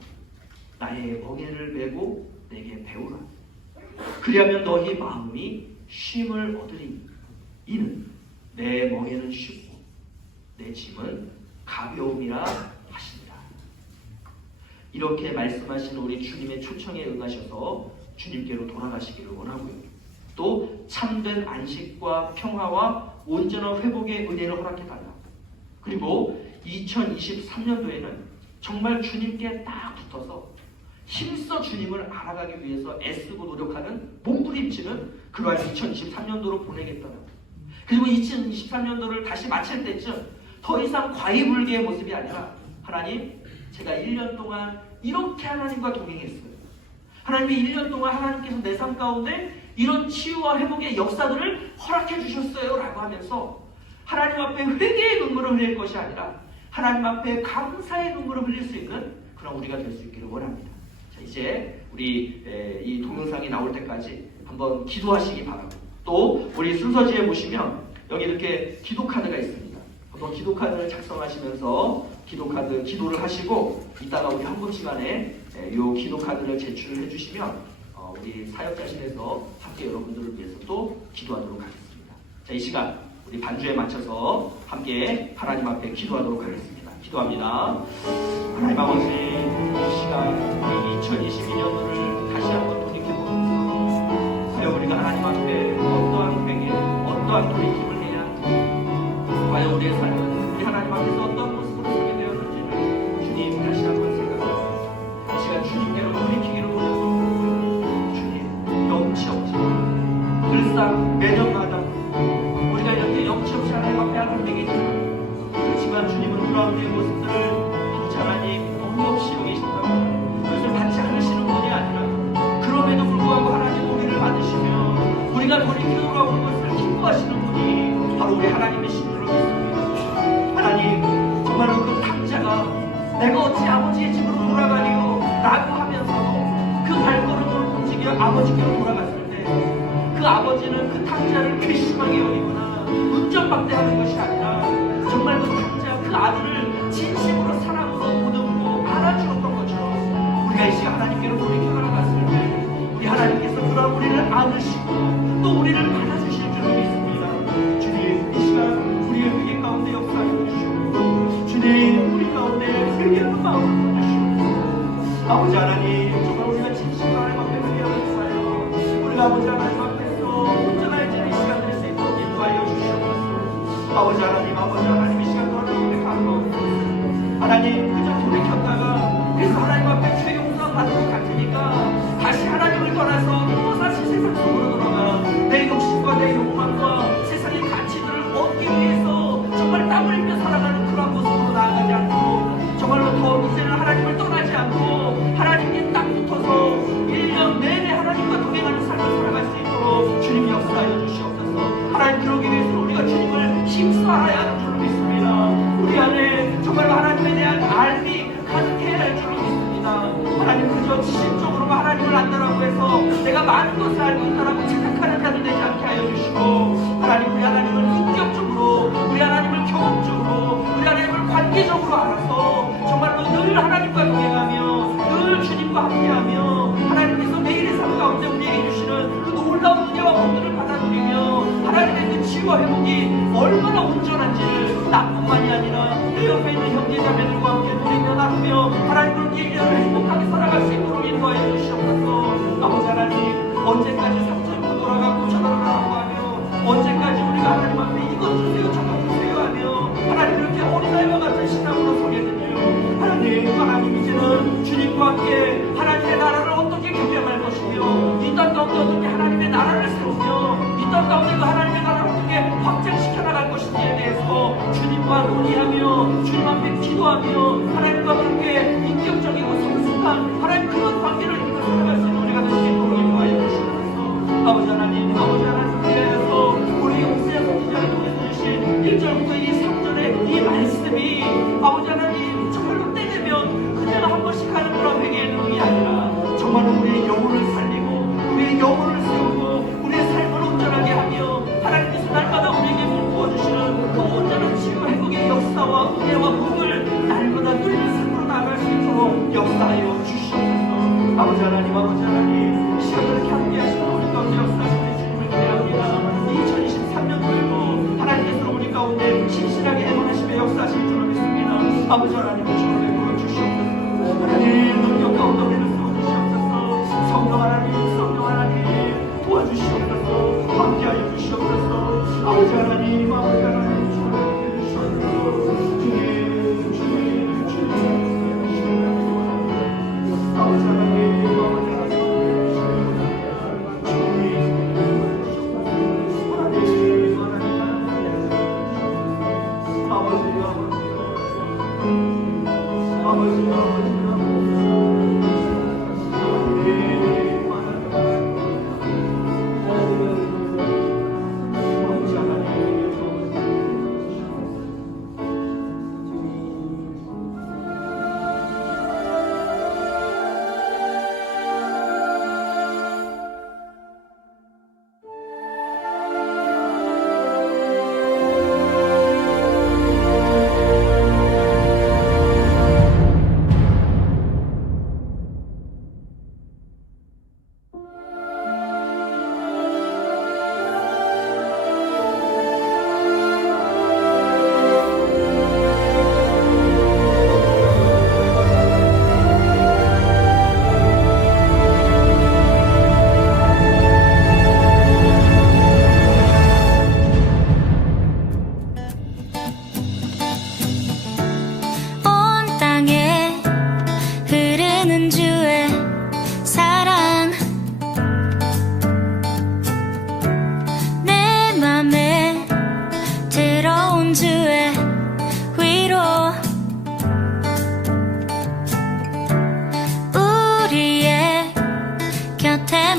나의 멍에를 메고 내게 배우라. 그리하면 너희 마음이 쉼을 얻으리니 이는 내 멍에는 쉽고 내 짐은 가벼움이라 하시니라. 이렇게 말씀하신 우리 주님의 초청에 응하셔서 주님께로 돌아가시기를 원하고요. 또 참된 안식과 평화와 온전한 회복의 은혜를 허락해달라. 그리고 2023년도에는 정말 주님께 딱 붙어서 힘써 주님을 알아가기 위해서 애쓰고 노력하는 몸부림치는 그러한 2023년도로 보내겠다고. 그리고 2023년도를 다시 마칠 때쯤 더 이상 과유불개의 모습이 아니라 하나님, 제가 1년 동안 이렇게 하나님과 동행했어요. 하나님이 1년 동안 하나님께서 내 삶 가운데 이런 치유와 회복의 역사들을 허락해 주셨어요 라고 하면서 하나님 앞에 회개의 눈물을 흘릴 것이 아니라 하나님 앞에 감사의 눈물을 흘릴 수 있는 그런 우리가 될 수 있기를 원합니다. 자, 이제 우리 이 동영상이 나올 때까지 한번 기도하시기 바라고, 또 우리 순서지에 보시면 여기 이렇게 기도 카드가 있습니다. 한번 기도 카드를 작성하시면서 기도를 하시고 이따가 우리 헌금 시간에 이 기도 카드를 제출해 주시면 우리 사역자실에서 함께 여러분들을 위해서 또 기도하도록 하겠습니다. 자, 이 시간 우리 반주에 맞춰서 함께 하나님 앞에 기도하도록 하겠습니다. 기도합니다. 하나님 아버지, 이 시간 우리 2022년도를 다시 한번 돌이켜보면서 과연 우리가 하나님 앞에 어떠한 회개, 어떠한 돌이킴을 해야 하는지, 과연 우리의 삶은 우리 하나님 앞에서 어떤 모습으로 서게 되었는지를 주님 다시 한번 생각합니다. 이 시간 주님께로 돌이키기를 원합니다. 주님, 염치 없이 늘상 매년마다 우리가 이렇게 염치 없이 하나님 앞에 하는 회개지만, 그렇지만 주님은 그러한 우리의 모습들을 하나님 너무 없이 여기신다고, 그것을 받지 않으시는 분이 아니라 그럼에도 불구하고 하나님 우리를 받으시며 우리가 돌이켜 돌아오는 것을 기뻐하시는 분이 바로 우리 하나님이신 줄로 믿습니다. 하나님, 정말로 그 탕자가 내가 어찌 아버지의 집으로 돌아가리요 라고 하면서도 그 발걸음을 움직여 아버지께로 돌아갔을 때 그 아버지는 그 탕자를 괘씸하게 여기거나 은전박대하는 것이 아니라 정말 그 탕자, 그 아들을 진심으로 사랑으로 보듬고 안아주었던 것처럼 우리가 이 시간 하나님께로 돌이켜 나갔을 때 우리 하나님께서 그런 우리를 안으시고 또 우리를 받아주실 줄을 믿습니다. 주님, 이 시간 우리의 회개 가운데 역사해 주시고 주님, 우리 가운데 회개하는 마음을 주시옵소서. 아버지 하나님, 정말 우리가 진심으로 하나님 앞에 회개하는 주사요, 우리가 아버지 하나님 앞에서 온전해지는 이 시간 될 수 있도록 인도하여 주시옵소서. 아버지 하나님 이 시간 너를 고백하고 하나님, 그저 돌이켰다가 그래서 하나님 앞에 죄 용서 받을 것 같으니까 다시 하나님을 떠나서 또 다시 세상 속으로 돌아가 내 욕심과 내 욕망과 세상의 가치들을 얻기 위해서 정말 땀을 흘려 살아가는 그런 모습으로 나아가지 않고, 정말로 더 이제는 하나님을 떠나지 않고 하나님께 딱 붙어서 1년 내내 하나님과 동행하는 삶을 살아갈 수 있도록 주님 역사하여 주시옵소서. 하나님, 그러기 위해서 우리가 주님을 힘써 알아야 하는 줄로 믿습니다. 우리 안에 정말로 하나님에 대한 알미 가득해야 할 줄로 믿습니다. 하나님, 그저 지식적으로만 하나님을 안다라고 해서 내가 많은 것을 알고 있다라고 착각하는 자들 되지 않게 하여 주시고, 하나님, 우리 하나님을 인격적으로, 우리 하나님을 경험적으로, 우리 하나님을 관계적으로 알아서 정말로 늘 하나님과 동행하며 늘 주님과 함께하며 하나님께서 매일의 삶 가운데 우리에게 주시는 그 놀라운 은혜와 복들을 받아들이며 하나님의 그 치유와 회복이 얼마나 온전한지를 나뿐만이 아니라 내 옆에 있는 형제자매들과 함께 누리며 나누며 하나님, 그렇게 1년을 행복하게 살아갈 수 있도록 인도하여 주시옵소서. 아버지 하나님, 언제까지 상처입고 돌아가고 쳐다보라고 하며 언제까지 우리가 하나님 앞에 이것 주세요 저것 주세요 하며 하나님, 그렇게 어린아이와 같은 신앙으로 서게 되며 하나님 이제는 주님과 함께 하나님의 나라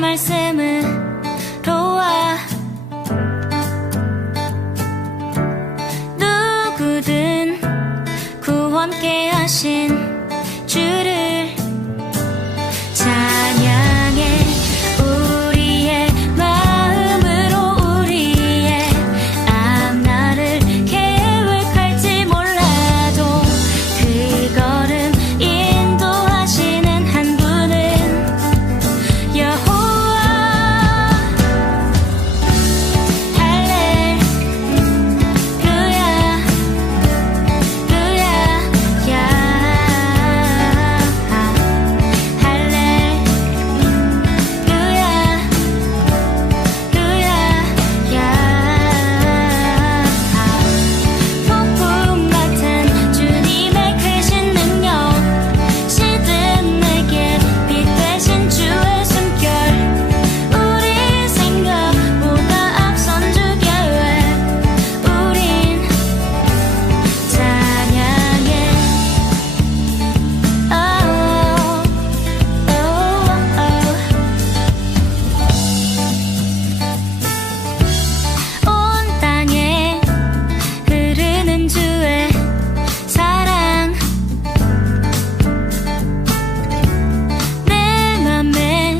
말씀으로와 누구든 구원케 하신 주를 찬양해. 우리의 마음으로 우리의 앞날을 계획할지 몰라도 그 걸음 인도하시는 한 분은 여호와. 할렐루야 루야 야 할렐루야 루야 야 폭풍 같은 주님의 크신 능력 시든 내게 빛 되신 주의 숨결 우리 생각보다 앞선 주 계획 우린 찬양해. 온 땅에 흐르는 주의 사랑 내 맘에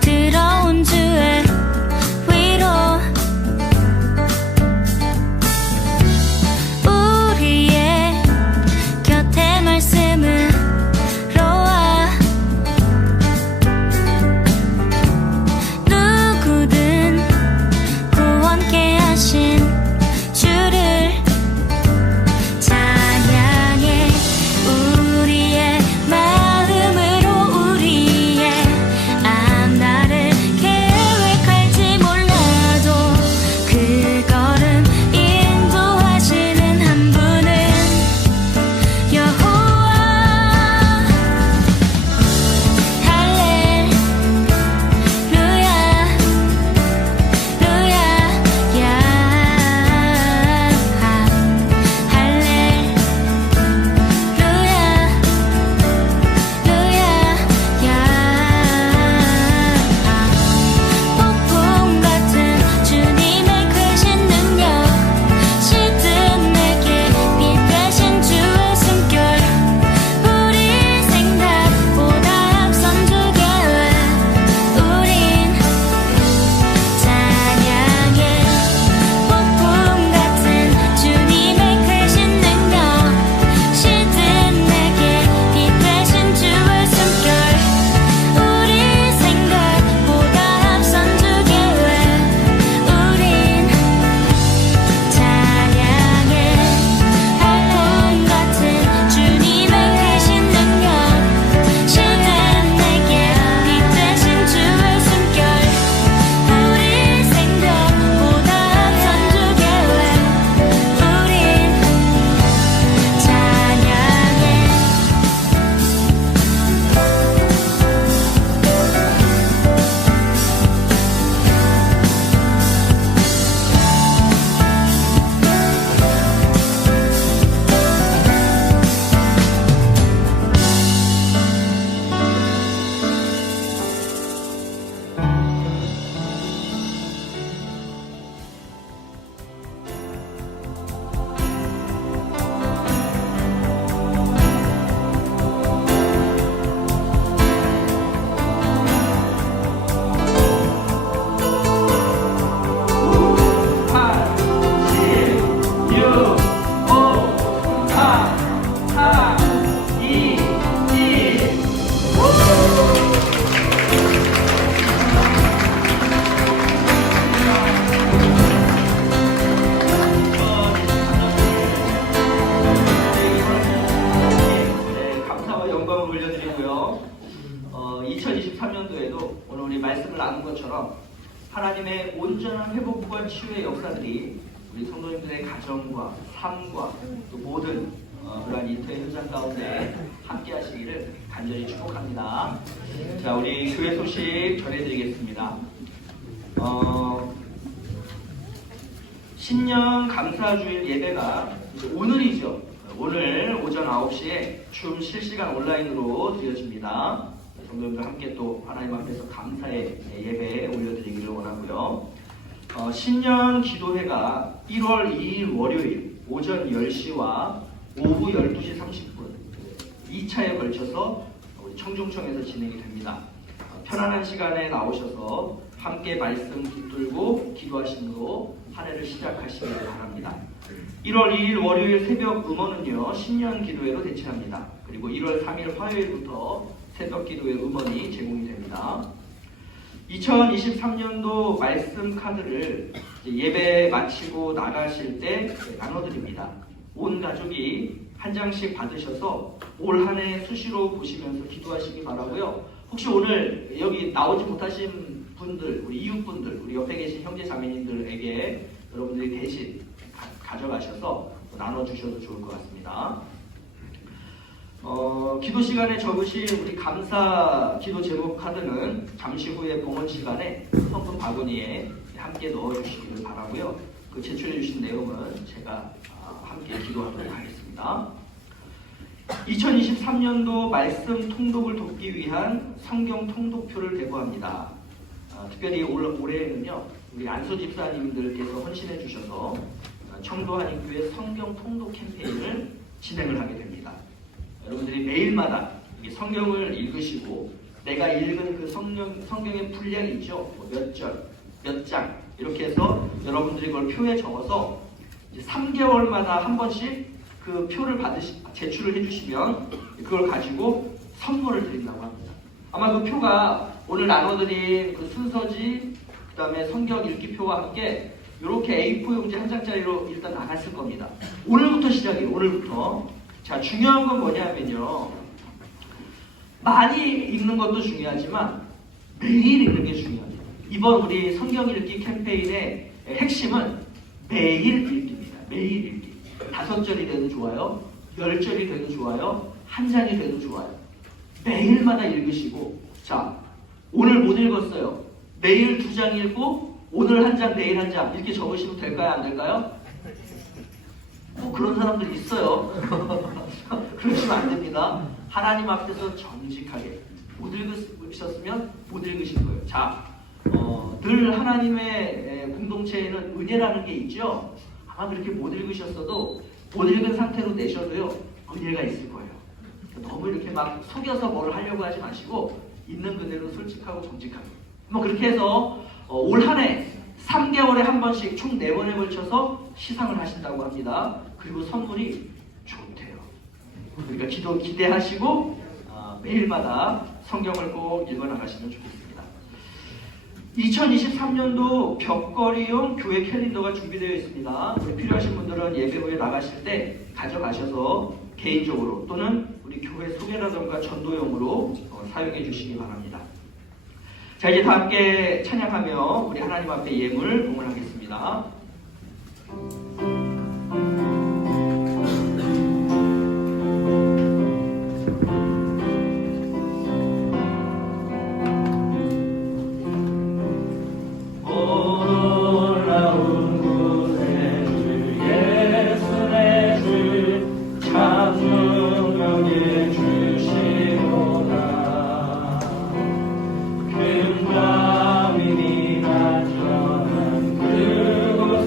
들어온 주의 위로 우리의 곁에 말씀으로와 누구든 구원케 하신 주를 찬양해. 우리의 마음으로 우리의 앞날을 계획할지 몰라도 그 걸음 인도하시는 한 분은 여호와. 할렐루야 루야 야 할렐루야 루야 야 폭풍 같은 주님의 크신 능력 시든 내게 빛 되신 주의 숨결 우리 생각보다 앞선 주 계획 우린 찬양해. 폭풍 같은 주님의 크신 능력 시든 내게 빛 되신 주의 숨결 우리 생각보다 앞선 주 계획 우린 찬양해. 폭풍 같은 주님의 크신 능력 시든 내게 빛 되신 주의 숨결 우리 생각보다 앞선 주 계획 우린 찬양해. 네, 감사와 영광을 올려드리고요. 2023년도에도 오늘 우리 말씀을 나눈 것처럼 하나님의 온전한 회복과 치유의 역사들이 우리 성도님들의 가정과 삶과 또 모든 그러한 인터의 현장 가운데 함께 하시기를 간절히 축복합니다. 자, 우리 교회 소식 전해드리겠습니다. 신년 감사주일 예배가 이제 오늘이죠. 오늘 오전 9시에 줌 실시간 온라인으로 드려집니다. 성도님들 함께 또 하나님 앞에서 감사의 예배 올려드리기를 원하고요. 신년 기도회가 1월 2일 월요일 오전 10시와 오후 12시 30분 2차에 걸쳐서 우리 청중청에서 진행이 됩니다. 편안한 시간에 나오셔서 함께 말씀 붙들고 기도하심으로 한 해를 시작하시길 바랍니다. 1월 2일 월요일 새벽 음원은요 신년 기도회로 대체합니다. 그리고 1월 3일 화요일부터 새벽 기도회 음원이 제공이 됩니다. 2023년도 말씀 카드를 예배 마치고 나가실 때 나눠드립니다. 온 가족이 한 장씩 받으셔서 올 한 해 수시로 보시면서 기도하시기 바라고요. 혹시 오늘 여기 나오지 못하신 분들, 우리 이웃분들, 우리 옆에 계신 형제 자매님들에게 여러분들이 대신 가져가셔서 나눠주셔도 좋을 것 같습니다. 기도 시간에 적으신 우리 감사 기도 제목 카드는 잠시 후에 봉헌 시간에 성품 바구니에 함께 넣어주시기를 바라고요. 그 제출해 주신 내용은 제가 함께 기도하도록 하겠습니다. 2023년도 말씀 통독을 돕기 위한 성경 통독표를 대부합니다. 특별히 올해는요 우리 안소 집사님들께서 헌신해 주셔서 청도 한인교회 성경 통독 캠페인을 진행을 하게 됩니다. 여러분들이 매일마다 성경을 읽으시고 내가 읽은 그 성경의 분량이 있죠. 몇 절, 몇 장 이렇게 해서 여러분들이 그걸 표에 적어서 이제 3개월마다 한 번씩 그 표를 제출을 해주시면 그걸 가지고 선물을 드린다고 합니다. 아마 그 표가 오늘 나눠드린 그 순서지 그 다음에 성경 읽기표와 함께 이렇게 A4 용지 한 장짜리로 일단 나갔을 겁니다. 오늘부터 시작이에요. 오늘부터. 자, 중요한 건 뭐냐면요. 많이 읽는 것도 중요하지만 매일 읽는 게 중요합니다. 이번 우리 성경 읽기 캠페인의 핵심은 매일 읽기입니다. 매일 읽기. 5절이 돼도 좋아요. 10절이 돼도 좋아요. 한 장이 돼도 좋아요. 매일마다 읽으시고 자, 오늘 못 읽었어요. 내일 2장 읽고 오늘 한 장, 내일 한 장 이렇게 적으시면 될까요? 안 될까요? 그런 사람들이 있어요. 그러시면 안 됩니다. 하나님 앞에서 정직하게 못 읽으셨으면 못 읽으신 거예요. 자, 늘 하나님의 공동체에는 은혜라는 게 있죠. 아마 그렇게 못 읽으셨어도 못 읽은 상태로 내셔도요 은혜가 있을 거예요. 너무 이렇게 막 속여서 뭘 하려고 하지 마시고 있는 그대로 솔직하고 정직하게 그렇게 해서 올 한 해 3개월에 한 번씩 총 4번에 걸쳐서 시상을 하신다고 합니다. 그리고 선물이 좋대요. 그러니까 기대하시고 매일마다 성경을 꼭 읽어나가시면 좋겠습니다. 2023년도 벽걸이용 교회 캘린더가 준비되어 있습니다. 필요하신 분들은 예배 후에 나가실 때 가져가셔서 개인적으로 또는 우리 교회 소개라던가 전도용으로 사용해 주시기 바랍니다. 자, 이제 다 함께 찬양하며 우리 하나님 앞에 예물 봉헌하겠습니다. 금과 위나 저는 그곳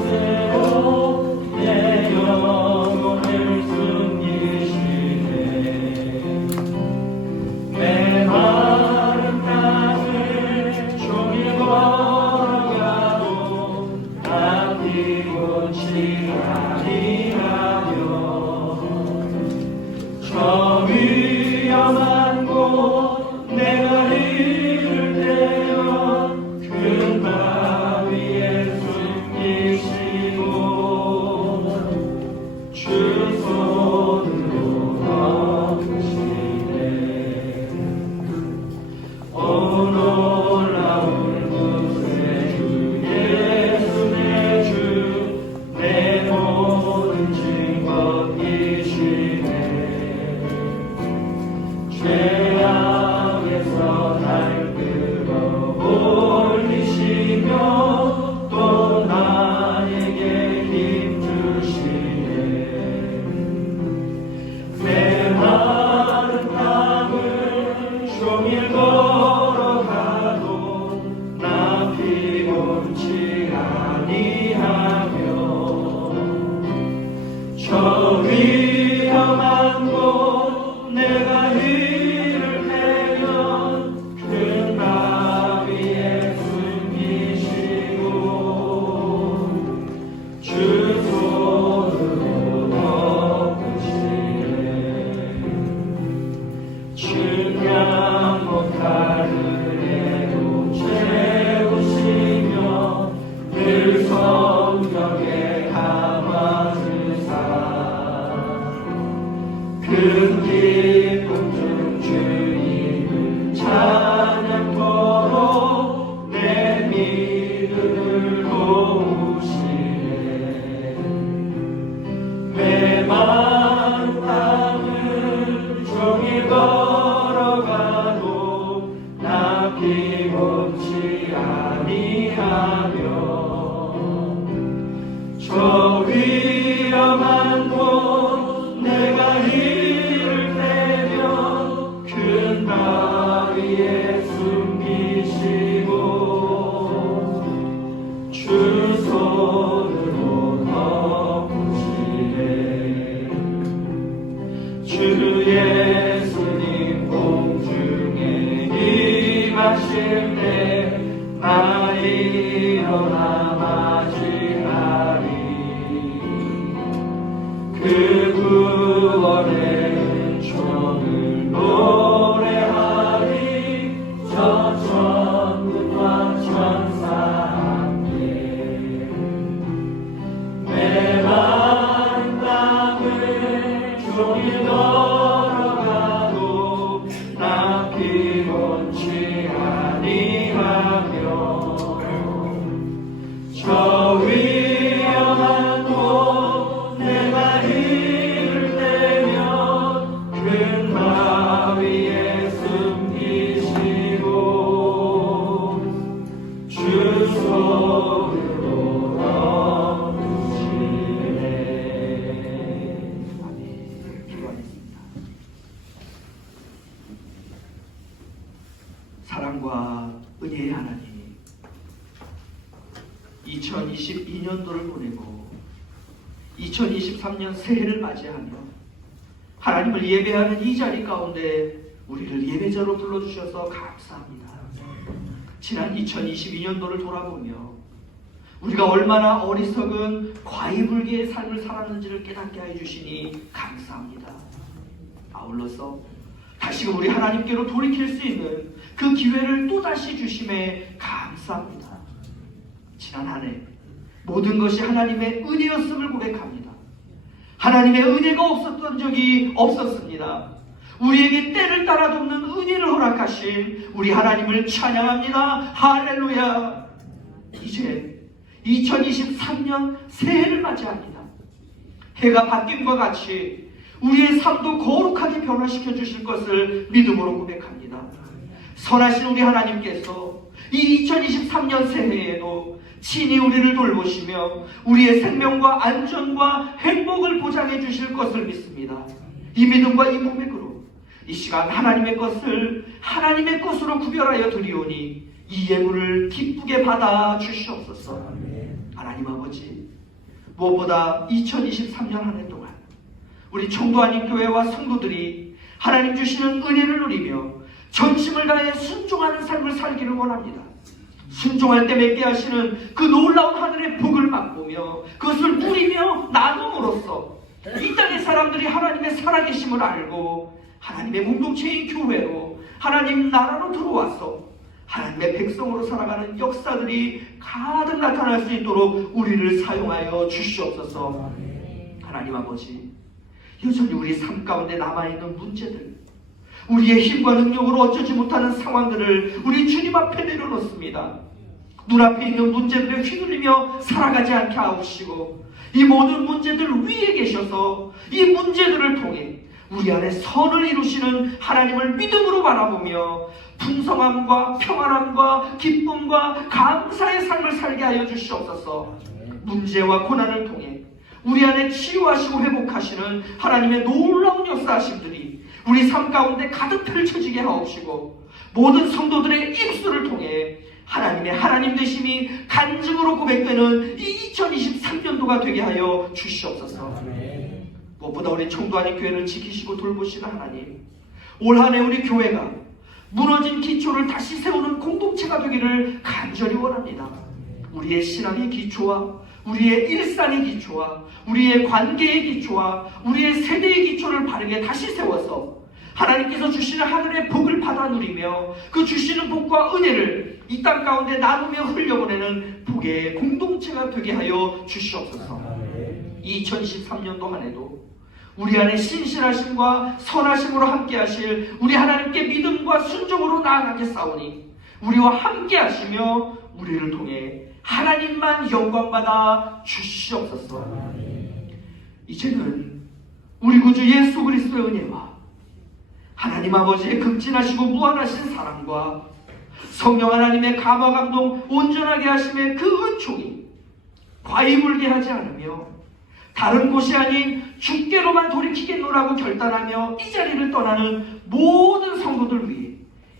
저 위험한 곳 내가 이를 때면 큰 바위에 숨기시고 주 손으로 덮으시네. 주 예수님 공중에 임하실 때 나 일어나 맞이하리. 그 구원의 은총을 노래하리. 저 천군과 천사 함께 내 마른 땅을 종일 걸어가도 나 피곤치 아니하며 저 위험한 곳 내가 이를 때면 큰 바위에 숨기시고 주 손으로 덮으시네. 아멘. 기도하겠습니다. 사랑과 은혜의 하나님, 2022년도를 보내고 2023년 새해를 맞이하며 하나님을 예배하는 이 자리 가운데 우리를 예배자로 불러주셔서 감사합니다. 지난 2022년도를 돌아보며 우리가 얼마나 어리석은 과이불개의 삶을 살았는지를 깨닫게 해주시니 감사합니다. 아울러서 다시금 우리 하나님께로 돌이킬 수 있는 그 기회를 또다시 주심에 감사합니다. 지난 한 해 모든 것이 하나님의 은혜였음을 고백합니다. 하나님의 은혜가 없었던 적이 없었습니다. 우리에게 때를 따라 돕는 은혜를 허락하신 우리 하나님을 찬양합니다. 할렐루야. 이제 2023년 새해를 맞이합니다. 해가 바뀜과 같이 우리의 삶도 거룩하게 변화시켜 주실 것을 믿음으로 고백합니다. 선하신 우리 하나님께서 이 2023년 새해에도 친히 우리를 돌보시며 우리의 생명과 안전과 행복을 보장해 주실 것을 믿습니다. 이 믿음과 이 고백으로 이 시간 하나님의 것을 하나님의 것으로 구별하여 드리오니 이 예물을 기쁘게 받아 주시옵소서. 하나님 아버지, 무엇보다 2023년 한 해 동안 우리 청도하님 교회와 성도들이 하나님 주시는 은혜를 누리며 전심을 다해 순종하는 삶을 살기를 원합니다. 순종할 때 맺게 하시는 그 놀라운 하늘의 복을 맛보며 그것을 누리며 나눔으로써 이 땅의 사람들이 하나님의 살아계심을 알고 하나님의 공동체인 교회로 하나님 나라로 들어와서 하나님의 백성으로 살아가는 역사들이 가득 나타날 수 있도록 우리를 사용하여 주시옵소서. 하나님 아버지, 여전히 우리 삶 가운데 남아있는 문제들, 우리의 힘과 능력으로 어쩌지 못하는 상황들을 우리 주님 앞에 내려놓습니다. 눈앞에 있는 문제들에 휘둘리며 살아가지 않게 하옵시고 이 모든 문제들 위에 계셔서 이 문제들을 통해 우리 안에 선을 이루시는 하나님을 믿음으로 바라보며 풍성함과 평안함과 기쁨과 감사의 삶을 살게 하여 주시옵소서. 문제와 고난을 통해 우리 안에 치유하시고 회복하시는 하나님의 놀라운 역사하심들이 우리 삶 가운데 가득 펼쳐지게 하옵시고 모든 성도들의 입술을 통해 하나님의 하나님 되심이 간증으로 고백되는 이 2023년도가 되게 하여 주시옵소서. 무엇보다 우리 청도하님 교회를 지키시고 돌보시는 하나님, 올 한 해 우리 교회가 무너진 기초를 다시 세우는 공동체가 되기를 간절히 원합니다. 우리의 신앙의 기초와 우리의 일상의 기초와 우리의 관계의 기초와 우리의 세대의 기초를 바르게 다시 세워서 하나님께서 주시는 하늘의 복을 받아 누리며 그 주시는 복과 은혜를 이 땅 가운데 나누며 흘려보내는 복의 공동체가 되게 하여 주시옵소서. 2023년도 한 해도 우리 안에 신실하심과 선하심으로 함께 하실 우리 하나님께 믿음과 순종으로 나아가게 싸우니 우리와 함께 하시며 우리를 통해 하나님만 영광받아 주시옵소서. 이제는 우리 구주 예수 그리스도의 은혜와 하나님 아버지의 극진하시고 무한하신 사랑과 성령 하나님의 감화 감동 온전하게 하심의 그 은총이 과이불개하지 않으며 다른 곳이 아닌 주께로만 돌이키겠노라고 결단하며 이 자리를 떠나는 모든 성도들 위해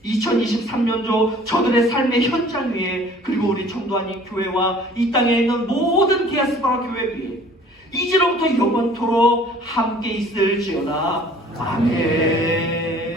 2023년도 저들의 삶의 현장 위에 그리고 우리 청도하니 교회와 이 땅에 있는 모든 디아스포라 교회 위에 이제로부터 영원토록 함께 있을지어다. 아멘.